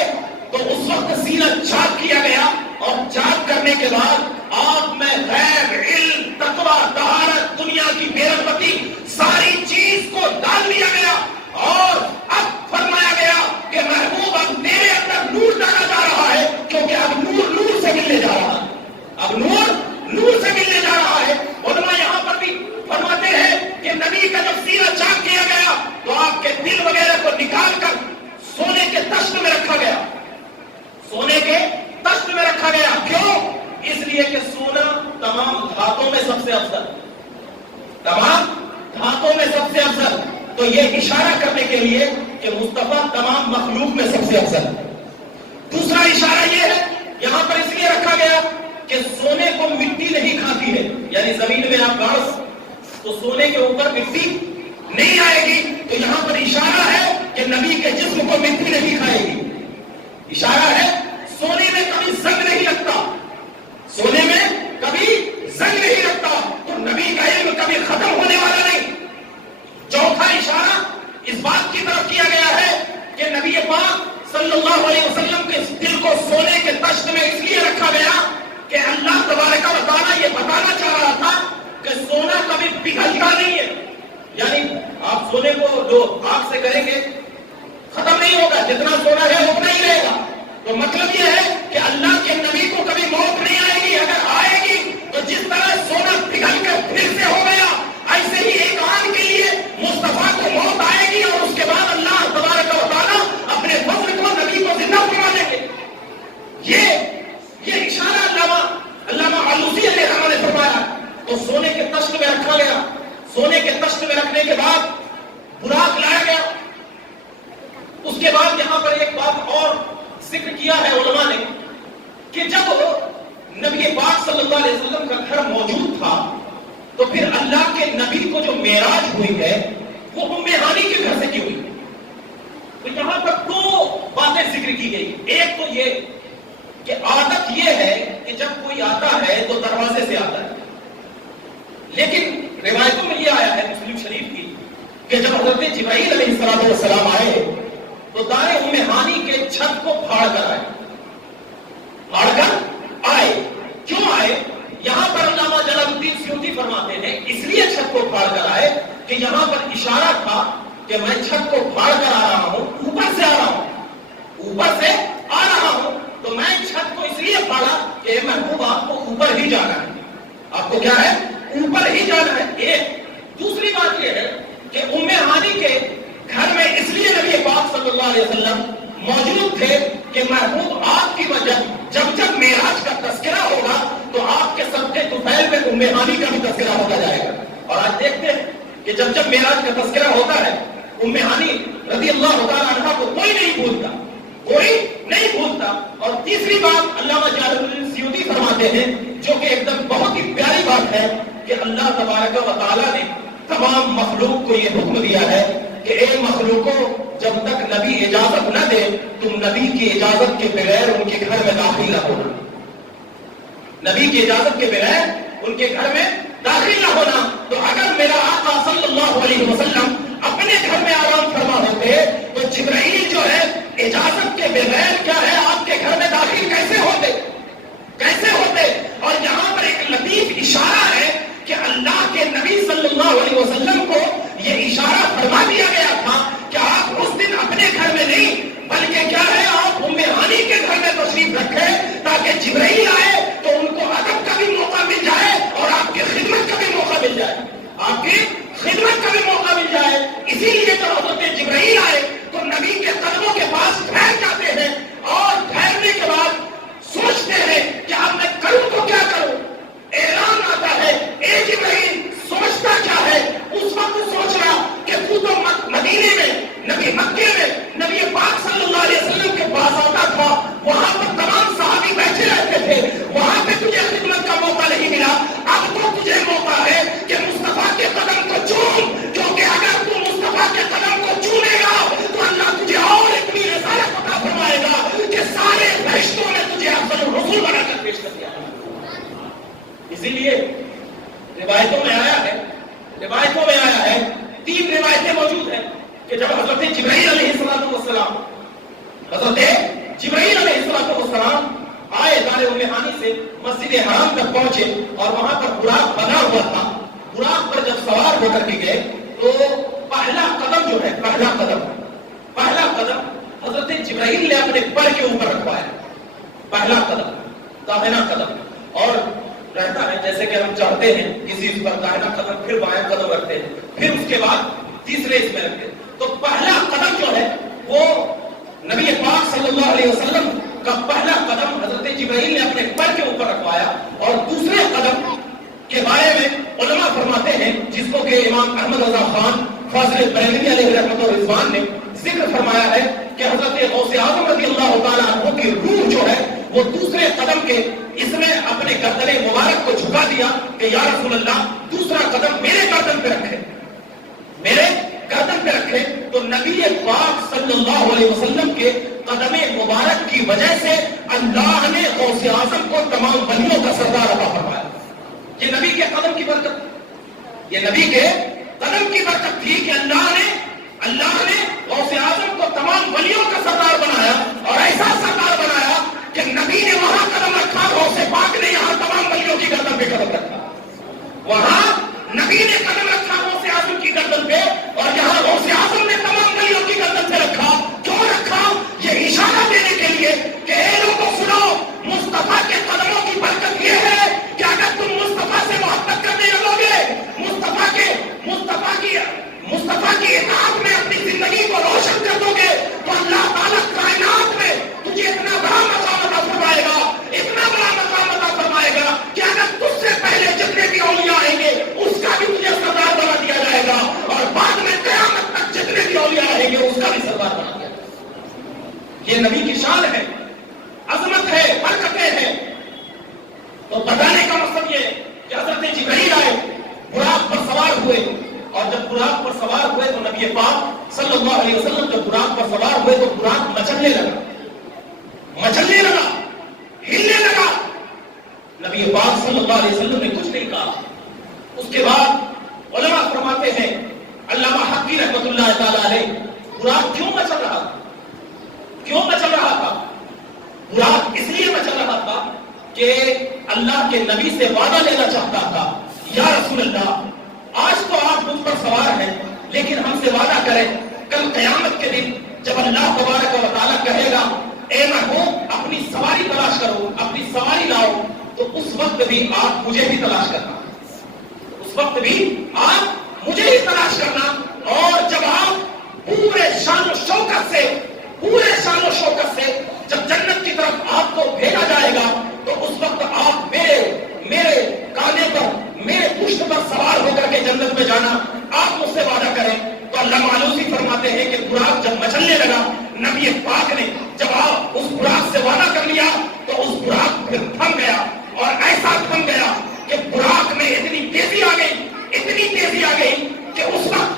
تو اس وقت سینہ چاک کیا گیا، اور چاک کرنے کے بعد آپ میں غیب، علم، تقویٰ، طہارت، دنیا کی بے رغبتی ساری چیز کو ڈال دیا گیا. اور اب فرمایا گیا کہ محبوب اب میرے اندر نور ڈالا جا رہا ہے، کیونکہ اب نور سے ملنے جا رہا ہے، اب نور سے ملنے جا رہا ہے. علماء یہاں پر بھی فرماتے ہیں کہ نبی کا جب سینہ چاک کیا گیا تو آپ کے دل وغیرہ کو نکال کر سونے کے تشت میں رکھا گیا، سونے کے تشت میں رکھا گیا. کیوں؟ اس لیے کہ سونا تمام دھاتوں میں سب سے افضل، تمام دھاتوں میں سب سے افضل. تو یہ اشارہ کرنے کے لیے کہ مصطفیٰ تمام مخلوق میں سب سے افضل. دوسرا اشارہ یہ ہے یہاں پر اس لیے رکھا گیا کہ سونے کو مٹی نہیں کھاتی ہے، یعنی زمین میں آپ گاڑ تو سونے کے اوپر مٹی نہیں آئے گی. تو یہاں پر اشارہ ہے کہ نبی کے جسم کو مٹی نہیں کھائے گی. اشارہ ہے سونے میں کبھی زنگ نہیں لگتا، سونے میں کبھی زنگ نہیں لگتا، تو نبی کا علم کبھی ختم ہونے والا نہیں. چوتھا اشارہ اس بات کی طرف کیا گیا ہے کہ نبی پاک صلی اللہ علیہ وسلم کے دل کو سونے کے تشت میں اس لیے رکھا گیا کہ اللہ تبارک یعنی آپ سونے کو جو آگ سے کریں گے ختم نہیں ہوگا، جتنا سونا ہے اتنا ہی رہے گا. تو مطلب یہ ہے کہ اللہ کے نبی کو کبھی موت نہیں آئے گی. اگر آئے گی تو جس طرح سونا پگھل کر پھر سے ہو گیا، ایسے ہی ایک آن کے لیے مصطفیٰ کو موت آئے گی اور اس کے بعد اللہ تبارک و تعالیٰ اپنے فضل کو نبی کو زندہ فرما دیں گے. یہ اشارہ علامہ علوسی علیہ السلام نے فرمایا. تو سونے کے تشت میں رکھا گیا. سونے کے تشت میں رکھنے کے بعد براق لایا گیا. اس کے بعد یہاں پر ایک بات اور ذکر کیا ہے علماء نے کہ جب نبی پاک صلی اللہ علیہ وسلم کا گھر موجود تھا تو پھر اللہ کے نبی کو جو معراج ہوئی ہے وہ ام ہانی کے گھر سے کی ہوئی. تو یہاں پر دو باتیں ذکر کی گئی. ایک تو یہ کہ عادت یہ ہے کہ جب کوئی آتا ہے تو دروازے سے آتا ہے، لیکن روایتوں میں یہ آیا ہے مسلم شریف کی کہ جب حضرت جبرائیل علیہ السلام آئے تو دار ام ہانی کے چھت کو پھاڑ کر آئے. کیوں آئے؟ یہاں پر علامہ جلال الدین سیوطی فرماتے ہیں اس لیے چھت کو پھاڑ کر آئے کہ یہاں پر اشارہ تھا کہ میں چھت کو پھاڑ کر آ رہا ہوں، اوپر سے آ رہا ہوں. تو میں چھت کو اس لیے پھاڑا کہ محبوب آپ کو اوپر ہی جانا ہے. آپ کو کیا ہے؟ اوپر ہی جانا ہے. ایک دوسری بات یہ ہے کہ ام ہانی کے گھر میں اس لیے نبی پاک صلی اللہ علیہ وسلم موجود تھے کہ محبوب آپ کی وجہ جب معراج کا تذکرہ ہوگا تو آپ کے صدقے طفیل میں ام ہانی کا بھی تذکرہ ہوتا جائے گا. اور آج دیکھتے ہیں کہ جب معراج کا تذکرہ ہوتا ہے ام ہانی رضی اللہ تعالیٰ عنہا کو کوئی نہیں بھولتا. اور تیسری بات علامہ جلال الدین سیوطی فرماتے ہیں جو کہ ایک دم بہت ہی پیاری بات ہے کہ اللہ تبارک و تعالیٰ نے تمام مخلوق کو یہ حکم دیا ہے کہ اے مخلوقوں، جب تک نبی اجازت نہ دے تم نبی کی اجازت کے بغیر ان کے گھر میں داخل نہ ہونا. نبی کی اجازت کے بغیر ان کے گھر میں داخل نہ ہونا. تو اگر میرا آقا صلی اللہ علیہ وسلم اپنے گھر میں آرام فرما ہوتے تو جبرائیل جو ہے اجازت کے بغیر کیا ہے آپ کے گھر میں داخل کیسے ہوتے. اور یہاں پر ایک لطیف اشارہ ہے کہ اللہ کے نبی صلی اللہ علیہ وسلم کو یہ اشارہ فرما دیا گیا تھا کہ آپ اس دن اپنے گھر میں نہیں بلکہ کیا ہے آپ ام ہانی کے گھر میں تشریف رکھیں تاکہ جبرائیل آئے تو ان کو ادب کا بھی موقع مل جائے اور آپ کی خدمت کا بھی موقع مل جائے. اسی لیے جب حضرت جبرائیل آئے تو نبی کے قدموں کے پاس ٹھہر جاتے ہیں اور ٹھہرنے کے بعد سوچتے ہیں کہ اب میں کروں تو کیا کروں. اعلان آتا ہے اے جبرائیل سوچتا کیا ہے. اس وقت سوچ رہا کہ تو مدینے میں نبی مکے میں نبی پاک صلی اللہ علیہ وسلم کے پاس آتا تھا، وہاں پر تمام صحابی بیٹھے رہتے تھے، وہاں پہ تجھے خدمت کا موقع نہیں ملا. اب تو تجھے موقع ہے کہ مصطفیٰ کے قدم کو چوم، کیونکہ اگر تو مصطفیٰ کے قدم کو چومے گا تو اللہ تجھے اور اتنی رسالت عطا فرمائے گا کہ سارے فرشتوں نے تجھے افضل الرسول بنا کر پیش کر دیا. اسی لیے روایتوں میں آیا ہے 3 روایتیں موجود ہیں کہ جب حضرت جبرائیل علیہ السلام آئے دار ام ہانی سے مسجد حرام تک پہنچے اور وہاں پر براق بنا ہوا تھا. براق پر جب سوار ہو کر کے گئے تو پہلا قدم حضرت جبرائیل نے اپنے پر کے اوپر رکھوایا. پہلا قدم داہنا قدم اور رہتا ہے جیسے کہ ہم چاہتے ہیں کسی اس پر داہنا قدم پھر بایاں قدم رکھتے ہیں، پھر اس کے بعد تیسرے اس میں رکھتے ہیں. تو پہلا قدم جو ہے وہ نبی پاک صلی اللہ علیہ وسلم کا پہلا قدم حضرت جبرائیل نے اپنے پر کے اوپر رکھوایا. اور دوسرے قدم کے بارے میں علماء فرماتے ہیں جس کو کہ امام احمد رضا خان فاضل بریلوی علیہ رحمۃ و رضوان نے ذکر فرمایا ہے کہ حضرت غوث اعظم رضی اللہ تعالیٰ عنہ کی روح جو ہے وہ دوسرے قدم کے اس میں اپنے گردن مبارک کو جھکا دیا کہ یا رسول اللہ دوسرا قدم میرے گردن پہ رکھے. تو نبی پاک صلی اللہ علیہ وسلم کے قدم مبارک کی وجہ سے اللہ نے غوث اعظم کو تمام ولیوں کا سردار عطا فرمایا. یہ نبی کے قدم کی برکت تھی کہ اللہ نے غوث اعظم کو تمام ولیوں کا سردار بنایا اور ایسا سردار بنایا کہ نبی نے وہاں قدم رکھا، غوث پاک نے یہاں تمام ولیوں کی گردن پہ قدم رکھا. وہاں نبی نے قدم رکھا غوث اعظم کی گردن پہ تو بتانے کا مقصد یہ ہے کہ حضرت جبرائیل آئے، براق پر سوار ہوئے، اور جب براق پر سوار ہوئے تو نبی پاک صلی اللہ علیہ وسلم جب براق پر سوار ہوئے تو براق مچلنے لگا، ہلنے لگا۔ نبی پاک صلی اللہ علیہ وسلم نے کچھ نہیں کہا۔ اس کے بعد علماء فرماتے ہیں، علامہ حقی رحمۃ اللہ تعالی علیہ، براق کیوں مچل رہا تھا؟ کیوں مچل رہا تھا؟ براق اس لیے مچل رہا تھا کہ اللہ کے نبی سے وعدہ لینا چاہتا تھا، یا رسول اللہ آج تو آپ مجھ پر سوار ہیں، لیکن ہم سے وعدہ کریں کل قیامت کے دن جب اللہ تبارک و تعالیٰ کہے گا اے محبوب اپنی سواری تلاش کرو، اپنی سواری لاؤ، تو اس وقت بھی آپ مجھے بھی تلاش کرنا، اس وقت بھی آپ مجھے ہی تلاش کرنا۔ اور جب آپ پورے شان و شوکت سے جب جنت کی طرف آپ کو بھیجا جائے گا تو اس وقت آپ میرے کانے پر، میرے پشت پر سوار ہو کر کے جنت میں جانا، آپ مجھ سے وعدہ کریں۔ تو اللہ معلوسی فرماتے ہیں کہ براق جب مچلنے لگا، نبی پاک نے جب آپ اس براق سے وعدہ کر لیا تو اس براق پھر تھم گیا، اور ایسا تھم گیا کہ براق میں اتنی تیزی آ گئی کہ اس وقت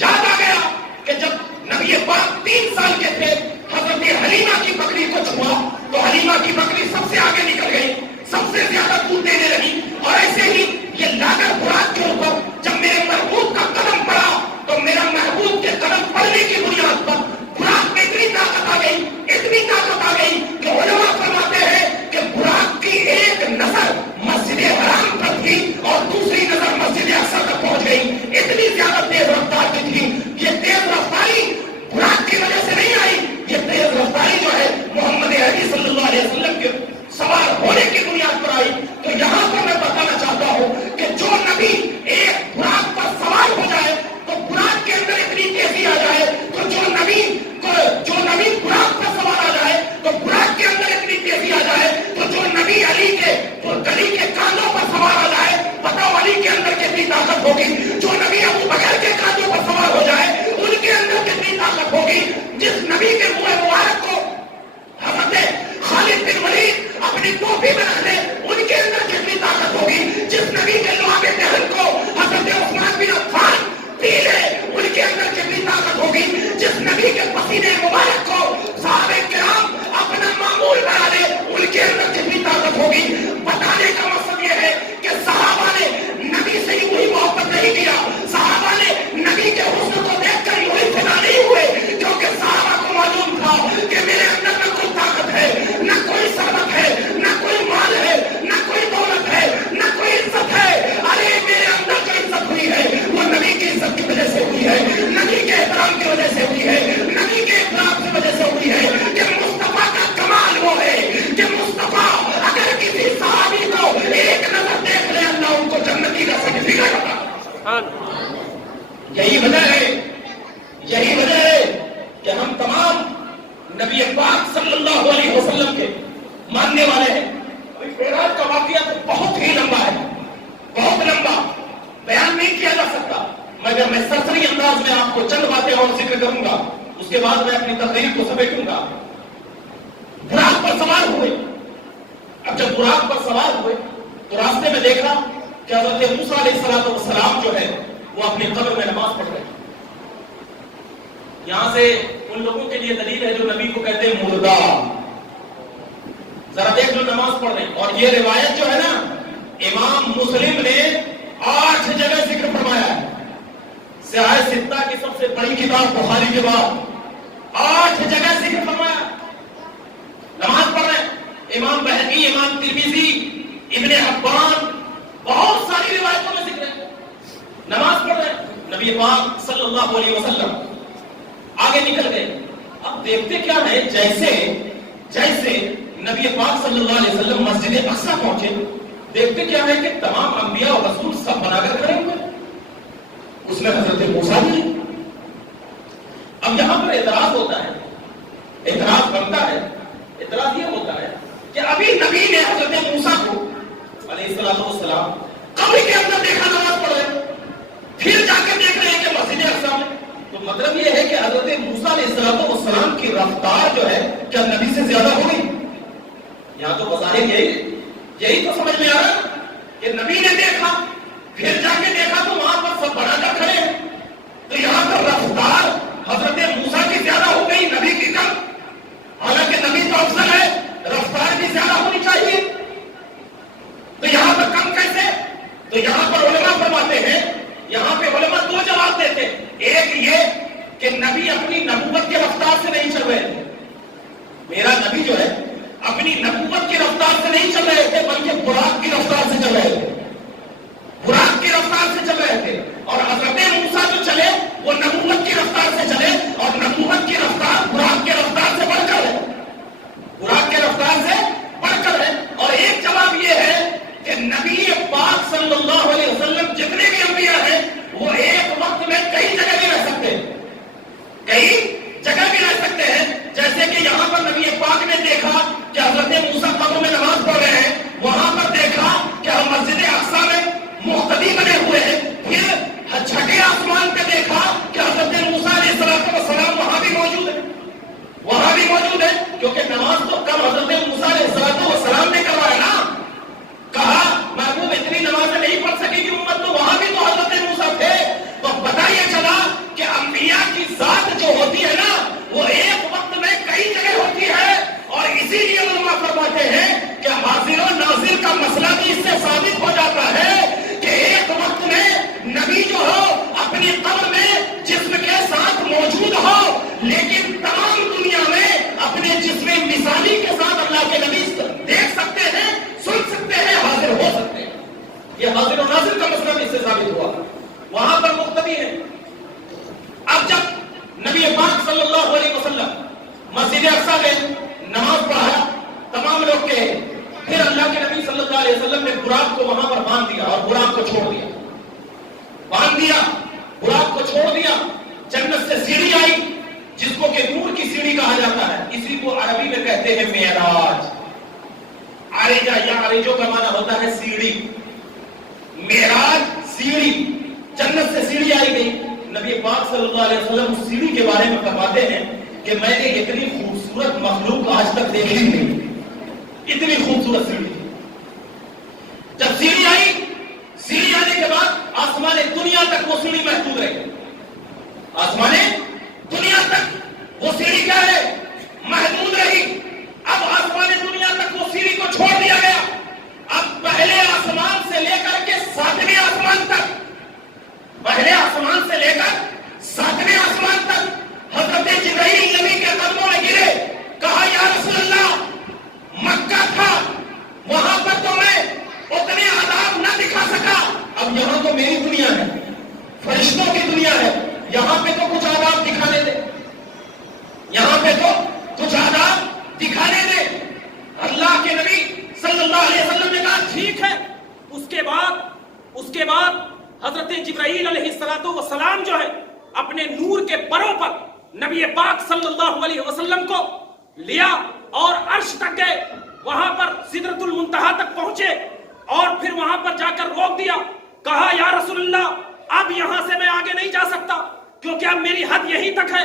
یاد آ گیا کہ جب نبی پاک 3 سال کے تھے، حضرت حلیمہ کی بکری کو چھوا تو حلیمہ کی بکری سب سے آگے نکل گئی، سب سے زیادہ دودھ دینے لگی، اور ایسے ہی یہ لاگر براق کے اوپر جب میرے محبوب کا قدم پڑا تو میرا محبوب کے قدم پڑنے کی بنیاد پر براق میں اتنی طاقت آ گئی کہ علماء فرماتے ہیں کہ براق کی ایک نظر مسجد حرام پر تھی اور دوسری نظر مسجد اقصی تک پہنچ گئی، اتنی زیادہ تیز رفتار کی تھی۔ یہ تیز رفتاری براق کی وجہ سے نہیں آئی، یہ تیز رفتاری جو ہے محمد عربی صلی اللہ علیہ وسلم کے سوار ہونے کی بنیاد پر آئی۔ تو یہاں پر میں بتانا چاہتا ہوں کہ جو نبی ایک براق پر سوار ہو جائے تو براق کے اندر اتنی تیزی آ جائے، تو جو نبی براق پر سوار آ جائے تو براق کے اندر اتنی تیزی آ جائے، تو جو نبی علی کے گلی کے کانوں پر سوار آ جائے، بتاؤ علی کے اندر کتنی طاقت ہوگی۔ جو نبی ابو بکر کے کانوں پر سوار ہو جائے ان کے اندر کتنی طاقت ہوگی۔ جس نبی کے منہ مبارک کو حضرت خالد بن ولید اپنی ٹوپی میں رکھ لے ان کے اندر کتنی طاقت ہوگی۔ جس نبی کے لعاب دہن کو حضرت عثمان بن عفان پی لے ان کے اندر کتنی طاقت ہوگی۔ جس نبی کے پسینے مبارک کو صحابہ کرام اپنا معمول بنا لے ان کے اندر کتنی طاقت ہوگی۔ بتانے کا مقصد یہ ہے کہ صحابہ نے نبی سے ہی وہی محبت نہیں کیا، صحابہ نے نبی کے حسن کو دیکھ کر وہی فدا نہیں ہوئے، کیونکہ صحابہ کو معلوم تھا کہ میرے اندر نہ کوئی طاقت ہے، نہ کوئی ثروت ہے، نہ کوئی مال ہے، نہ کوئی دولت ہے، نہ کوئی عزت ہے۔ ارے میرے اندر جو عزت ہوئی ہے وہ نبی کی عزت کی وجہ سے ہوئی ہے، نبی کے احترام کی وجہ سے ہوئی ہے، نبی کے احترام کی وجہ سے ہوئی ہے کہ مصطفیٰ کا کمال وہ ہے کہ مصطفیٰ اگر کسی صحابی کو ایک نظر دیکھ لے اللہ ان کو جنتی کا سرٹیفکیٹ ہوتا۔ یہی وجہ ہے کہ ہم تمام نبی پاک صلی اللہ علیہ وسلم کے ماننے والے ہیں۔ ابھی معراج کا واقعہ تو بہت ہی لمبا ہے، بہت لمبا، بیان نہیں کیا جا سکتا، مگر میں سرسری انداز میں آپ کو چند باتیں اور ذکر کروں گا، اس کے بعد میں اپنی تقریر کو سمیٹوں گا۔ براق پر سوار ہوئے، اب جب براق پر سوار ہوئے تو راستے میں دیکھا کہ حضرت موسیٰ علیہ السلام جو ہے وہ اپنی قبر میں نماز پڑھ رہے ہیں۔ یہاں سے ان لوگوں کے لیے دلیل ہے جو نبی کو کہتے ہیں مردہ، ذرا دیکھ لو نماز پڑھ رہے ہیں۔ اور یہ روایت جو ہے نا امام مسلم نے 8 جگہ ذکر فرمایا ہے، سیاہ ستہ کی سب سے بڑی کتاب بخاری کے بعد 8 جگہ ذکر فرمایا نماز پڑھ رہے ہیں۔ امام بہقی، امام ترمذی، ابن حبان، بہت ساری روایتوں میں ذکر ہے نماز پڑھ رہے ہیں۔ نبی پاک صلی اللہ علیہ وسلم آگے نکل گئے۔ اب دیکھتے کیا ہے، جیسے نبی پاک صلی اللہ علیہ وسلم مسجد اقصی پہنچے، دیکھتے کیا ہے کہ تمام انبیاء اور رسول سب بنا کر کھڑے ہوئے، اس میں حضرت موسیٰ بھی۔ اب یہاں پر اعتراض ہوتا ہے، اعتراض بنتا ہے، اعتراض یہ ہوتا ہے کہ ابھی نبی نے حضرت موسیٰ کو علیہ السلام قبر کے اندر دیکھا نماز پڑھ رہے، پھر جا کے دیکھ رہے ہیں کہ مسجد اقصی میں، تو مطلب یہ ہے کہ حضرت موسیٰ علیہ السلام کی رفتار جو ہے کیا نبی سے زیادہ ہو گئی؟ یہاں تو بظاہر ظاہر یہی تو سمجھ میں آ رہا کہ نبی نے دیکھا، پھر جا کے دیکھا تو وہاں پر سب بڑا کر کھڑے ہیں، تو یہاں پر رفتار حضرت موسیٰ کی زیادہ ہو گئی، نبی کی کم، حالانکہ نبی تو افضل ہے، رفتار بھی زیادہ ہونی چاہیے، تو یہاں پر کم کیسے؟ تو یہاں پر علماء فرماتے ہیں، یہاں پہ علماء دو جواب دیتے ہیں، ایک یہ کہ نبی اپنی نبوت کی رفتار سے نہیں چل رہے تھے، میرا نبی جو ہے اپنی نبوت کی رفتار سے نہیں چل رہے تھے بلکہ براق کی رفتار سے چل رہے تھے، براق کی رفتار سے چل رہے تھے، اور حضرت موسیٰ جو چلے وہ نبوت کی رفتار سے چلے، اور نبوت کی رفتار براق کی رفتار سے بڑھ کر ہے، براق کی رفتار سے بڑھ کر ہے۔ اور ایک جواب یہ ہے کہ نبی پاک صلی اللہ علیہ وسلم جتنے بھی انبیاء ہیں وہ ایک وقت میں کئی جگہ بھی رہ سکتے ہیں، کئی جگہ بھی رہ سکتے ہیں، جیسے کہ یہاں پر نبی پاک نے دیکھا کہ حضرت موسیٰ قبر میں نماز پڑھ رہے ہیں، وہاں پر دیکھا کہ ہم مسجد اقصیٰ میں مقتدی بنے ہوئے ہیں، پھر چھٹے آسمان پہ دیکھا کہ حضرت موسیٰ علیہ السلام وہاں بھی موجود ہے، وہاں بھی موجود ہے، کیونکہ نماز تو کم حضرت موسیٰ علیہ السلام نے کروایا نا، کہا محبوب اتنی نمازیں نہیں پڑھ سکے گی امت، تو وہاں بھی تو حضرت موسیٰ تھے، تو پتہ یہ چلا کہ انبیاء کی ذات جو ہوتی ہے نا وہ ایک وقت میں کئی جگہ ہوتی ہے، اور اسی لیے علماء فرماتے ہیں کہ حاضر و ناظر کا مسئلہ بھی اس سے ثابت ہو جاتا ہے کہ ایک وقت میں نبی جو ہو اپنی قبر میں جسم کے ساتھ موجود ہو، لیکن تمام دنیا میں اپنے جسم مثالی کے ساتھ اللہ کے نبی دیکھ سکتے ہیں، سن سکتے ہیں، حاضر ہو سکتے ہیں، یہ حاضر و ناظر کا مسئلہ بھی اس سے ثابت ہوا، وہاں پر مقتدی ہے۔ اب جب نبی پاک صلی اللہ علیہ وسلم مسجد اقصیٰ میں نماز پڑھا، تمام لوگ کے، پھر اللہ کے نبی صلی اللہ علیہ وسلم نے براق کو وہاں پر باندھ دیا اور براق کو چھوڑ دیا، باندھ دیا، براق کو چھوڑ دیا، جنت سے سیڑھی آئی جس کو کہ نور کی سیڑھی کہا جاتا ہے، اسی کو عربی میں کہتے ہیں معراج، عارجہ یا عارجوں کا معنی ہوتا ہے سیڑھی، معراج سیڑھی، جنت سے سیڑھی آئی گئی، نبی پاک صلی اللہ علیہ وسلم اس سیڑھی کے بارے میں فرماتے ہیں کہ میں نے اتنی خوبصورت مخلوق آج تک دیکھی نہیں، اتنی خوبصورت سیڑھی، جب سیڑھی آئی، سیڑھی آنے کے بعد آسمان دنیا تک وہ سیڑھی محدود رہی، آسمان دنیا تک وہ سیڑھی کیا ہے؟ محدود رہی۔ اب آسمان دنیا تک وہ سیڑھی کو چھوڑ دیا گیا، اب پہلے آسمان سے لے کر کے 7ویں آسمان تک، پہلے آسمان سے لے کر 7ویں آسمان تک حضرت جبرائیل نبی کے قدموں میں گرے، کہا یا رسول اللہ مکہ تھا وہاں پر تو میں اتنے آداب نہ دکھا سکا، اب یہاں تو میری دنیا ہے، فرشتوں کی دنیا ہے، یہاں پہ تو کچھ آداب دکھانے دے، یہاں پہ تو کچھ آداب دکھانے دے۔ اللہ کے نبی صلی اللہ علیہ وسلم نے کہا ٹھیک ہے۔ اس کے بعد حضرت جبرائیل علیہ السلام جو ہے اپنے نور کے پروں پر نبی پاک صلی اللہ علیہ وسلم کو لیا اور عرش تک گئے، وہاں پر سدرۃ المنتہا تک پہنچے اور پھر وہاں پر جا کر روک دیا، کہا یا رسول اللہ اب یہاں سے میں آگے نہیں جا سکتا کیونکہ اب میری حد یہی تک ہے،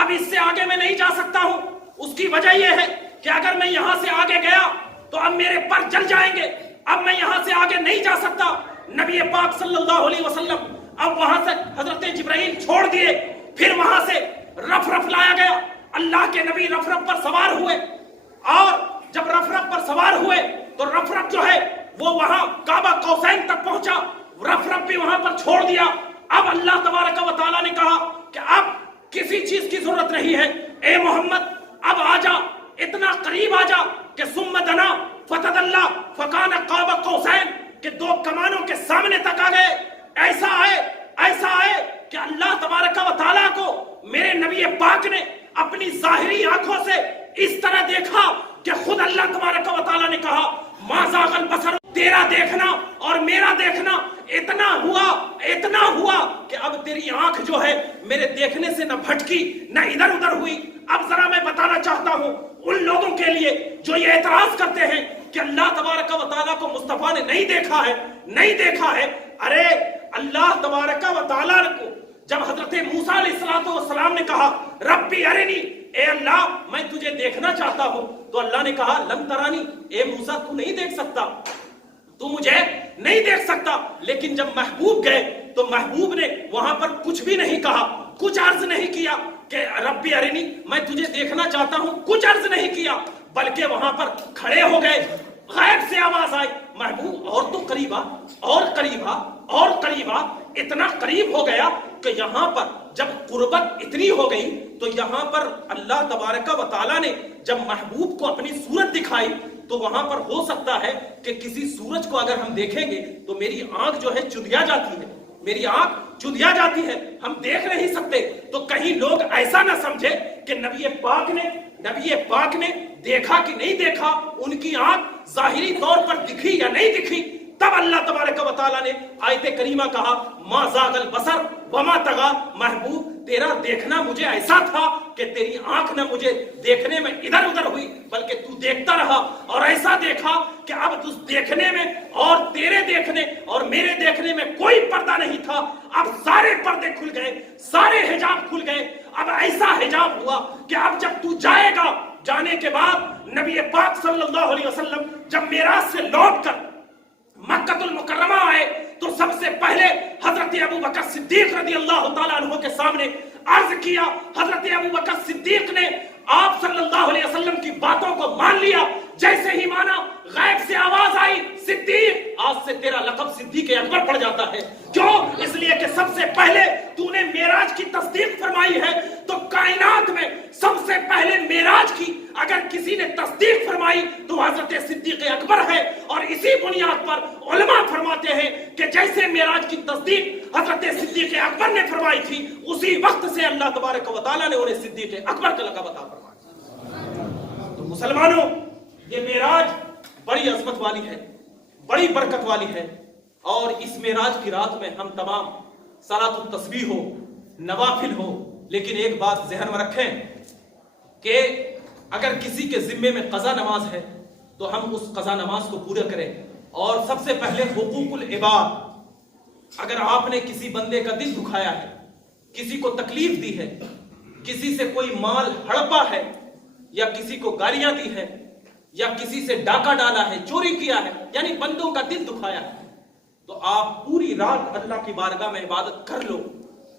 اب اس سے آگے میں نہیں جا سکتا ہوں۔ اس کی وجہ یہ ہے کہ اگر میں یہاں سے آگے گیا تو اب میرے پر جل جائیں گے، اب میں یہاں سے آگے نہیں جا سکتا۔ نبی پاک صلی اللہ علیہ وسلم اب وہاں سے حضرت جبرائیل چھوڑ دیے، پھر وہاں سے رف لایا گیا، اللہ کے نبی رف پر سوار ہوئے، اور جب رف پر سوار ہوئے تو رف جو ہے وہ وہاں کعبہ قوسین تک پہنچا، رف بھی وہاں پر چھوڑ دیا۔ اب اللہ تبارک و تعالیٰ نے کہا کہ اب کسی چیز کی ضرورت نہیں ہے، اے محمد اب آ جا، اتنا قریب آ جا کہ ثم دنا فتدلی فکان قاب قوسین، کہ 2 کمانوں کے سامنے تک آ گئے، ایسا آئے کہ اللہ تبارک و تعالیٰ کو میرے نبی پاک نے اپنی ظاہری آنکھوں سے اس طرح دیکھا کہ خود اللہ تبارک و تعالیٰ نے کہا ما زاغ البصر، تیرا دیکھنا اور میرا دیکھنا اتنا ہوا کہ اب تیری آنکھ جو ہے میرے دیکھنے سے نہ بھٹکی نہ ادھر ادھر ہوئی۔ اب ذرا میں بتانا چاہتا ہوں ان لوگوں کے لیے جو یہ اعتراض کرتے ہیں کہ اللہ تبارک و تعالیٰ کو مصطفیٰ نے نہیں دیکھا ہے، ارے اللہ تبارک و تعالیٰ کو جب حضرت موسیٰ علیہ السلام نے کہا ربی ارنی، اے اللہ میں تجھے دیکھنا چاہتا ہوں، تو اللہ نے کہا لن ترانی، اے موسیٰ تو نہیں دیکھ سکتا، تو مجھے نہیں دیکھ سکتا۔ لیکن جب محبوب گئے تو محبوب نے وہاں پر کچھ بھی نہیں کہا، کچھ عرض نہیں کیا کہ ربی ارنی میں تجھے دیکھنا چاہتا ہوں، کچھ عرض نہیں کیا، بلکہ وہاں پر کھڑے ہو گئے۔ غیب سے آواز آئی محبوب اور تو قریب آ، اور قریب آ، اور قریب آ، اتنا قریب ہو گیا کہ یہاں پر جب قربت اتنی ہو گئی تو یہاں پر اللہ تبارک و تعالیٰ نے جب محبوب کو اپنی صورت دکھائی تو وہاں پر ہو سکتا ہے کہ کسی سورج کو اگر ہم دیکھیں گے تو میری آنکھ جو ہے چدیا جاتی ہے، میری آنکھ چدیا جاتی ہے، ہم دیکھ نہیں سکتے۔ تو کہیں لوگ ایسا نہ سمجھے کہ نبی پاک نے دیکھا کہ نہیں دیکھا، ان کی آنکھ ظاہری طور پر دکھی یا نہیں دکھی۔ تب اللہ تبارک و تعالیٰ نے آیت کریمہ کہا ما زاغ البصر وما طغى، محبوب تیرا دیکھنا مجھے ایسا تھا کہ تیری آنکھ نہ مجھے دیکھنے میں ادھر ادھر ہوئی بلکہ تو دیکھتا رہا، اور ایسا دیکھا کہ اب اس دیکھنے میں اور تیرے دیکھنے اور میرے دیکھنے میں کوئی پردہ نہیں تھا، اب سارے پردے کھل گئے، سارے حجاب کھل گئے۔ اب ایسا حجاب ہوا کہ اب جب تو جائے گا، جانے کے بعد نبی پاک صلی اللہ علیہ وسلم جب معراج سے لوٹ کر مکہ المکرمہ آئے تو سب سے پہلے حضرت ابوبکر صدیق رضی اللہ تعالیٰ عنہ کے سامنے عرض کیا۔ حضرت ابوبکر صدیق نے آپ صلی اللہ علیہ وسلم کی باتوں کو مان لیا، جیسے ہی مانا غیب سے آواز آئی صدیق، آج سے تیرا لقب صدیق اکبر پڑ جاتا ہے۔ کیوں؟ اس لیے کہ سب سے پہلے تو نے معراج کی تصدیق فرمائی ہے، تو کائنات میں سب سے پہلے معراج کی اگر کسی نے تصدیق فرمائی تو حضرت صدیق اکبر ہے۔ اور اسی بنیاد پر علماء فرماتے ہیں کہ جیسے معراج کی تصدیق حضرت صدیق اکبر نے فرمائی تھی، اسی وقت سے اللہ تبارک و تعالیٰ نے انہیں صدیق اکبر کا لقب عطا فرمایا۔ تو مسلمانوں، یہ معراج بڑی عظمت والی ہے، بڑی برکت والی ہے، اور اس معراج کی رات میں ہم تمام صلاۃ التسبیح ہو، نوافل ہو، لیکن ایک بات ذہن میں رکھیں کہ اگر کسی کے ذمے میں قضا نماز ہے تو ہم اس قضا نماز کو پورا کریں۔ اور سب سے پہلے حقوق العباد، اگر آپ نے کسی بندے کا دل دکھایا ہے، کسی کو تکلیف دی ہے، کسی سے کوئی مال ہڑپا ہے، یا کسی کو گالیاں دی ہے، یا کسی سے ڈاکہ ڈالا ہے، چوری کیا ہے، یعنی بندوں کا دل دکھایا ہے، تو آپ پوری رات اللہ کی بارگاہ میں عبادت کر لو،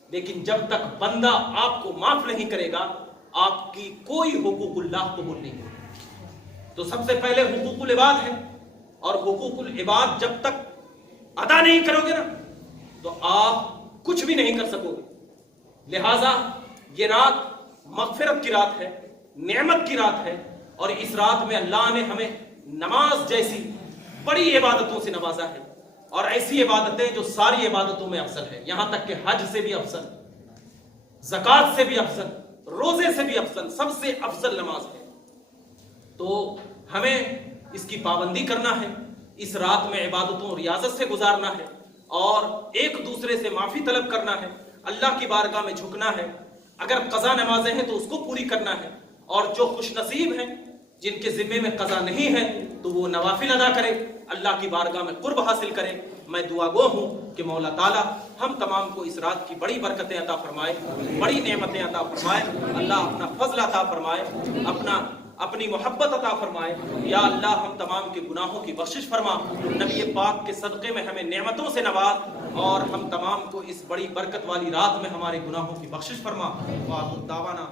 لیکن جب تک بندہ آپ کو معاف نہیں کرے گا آپ کی کوئی حقوق اللہ قبول نہیں ہوگی۔ تو سب سے پہلے حقوق العباد ہے، اور حقوق العباد جب تک ادا نہیں کرو گے نا تو آپ کچھ بھی نہیں کر سکو گے۔ لہٰذا یہ رات مغفرت کی رات ہے، نعمت کی رات ہے، اور اس رات میں اللہ نے ہمیں نماز جیسی بڑی عبادتوں سے نوازا ہے، اور ایسی عبادتیں جو ساری عبادتوں میں افضل ہے، یہاں تک کہ حج سے بھی افضل، زکوٰۃ سے بھی افضل، روزے سے بھی افضل، سب سے افضل نماز ہے۔ تو ہمیں اس کی پابندی کرنا ہے، اس رات میں عبادتوں ریاضت سے گزارنا ہے، اور ایک دوسرے سے معافی طلب کرنا ہے، اللہ کی بارگاہ میں جھکنا ہے۔ اگر قضا نمازیں ہیں تو اس کو پوری کرنا ہے، اور جو خوش نصیب ہیں جن کے ذمے میں قضا نہیں ہے تو وہ نوافل ادا کرے، اللہ کی بارگاہ میں قرب حاصل کرے۔ میں دعا گو ہوں کہ مولا تعالیٰ ہم تمام کو اس رات کی بڑی برکتیں عطا فرمائے، بڑی نعمتیں عطا فرمائے، اللہ اپنا فضل عطا فرمائے، اپنی محبت عطا فرمائے۔ یا اللہ ہم تمام کے گناہوں کی بخشش فرما، نبی پاک کے صدقے میں ہمیں نعمتوں سے نواز، اور ہم تمام کو اس بڑی برکت والی رات میں ہمارے گناہوں کی بخشش فرما۔ وآخر دعوانا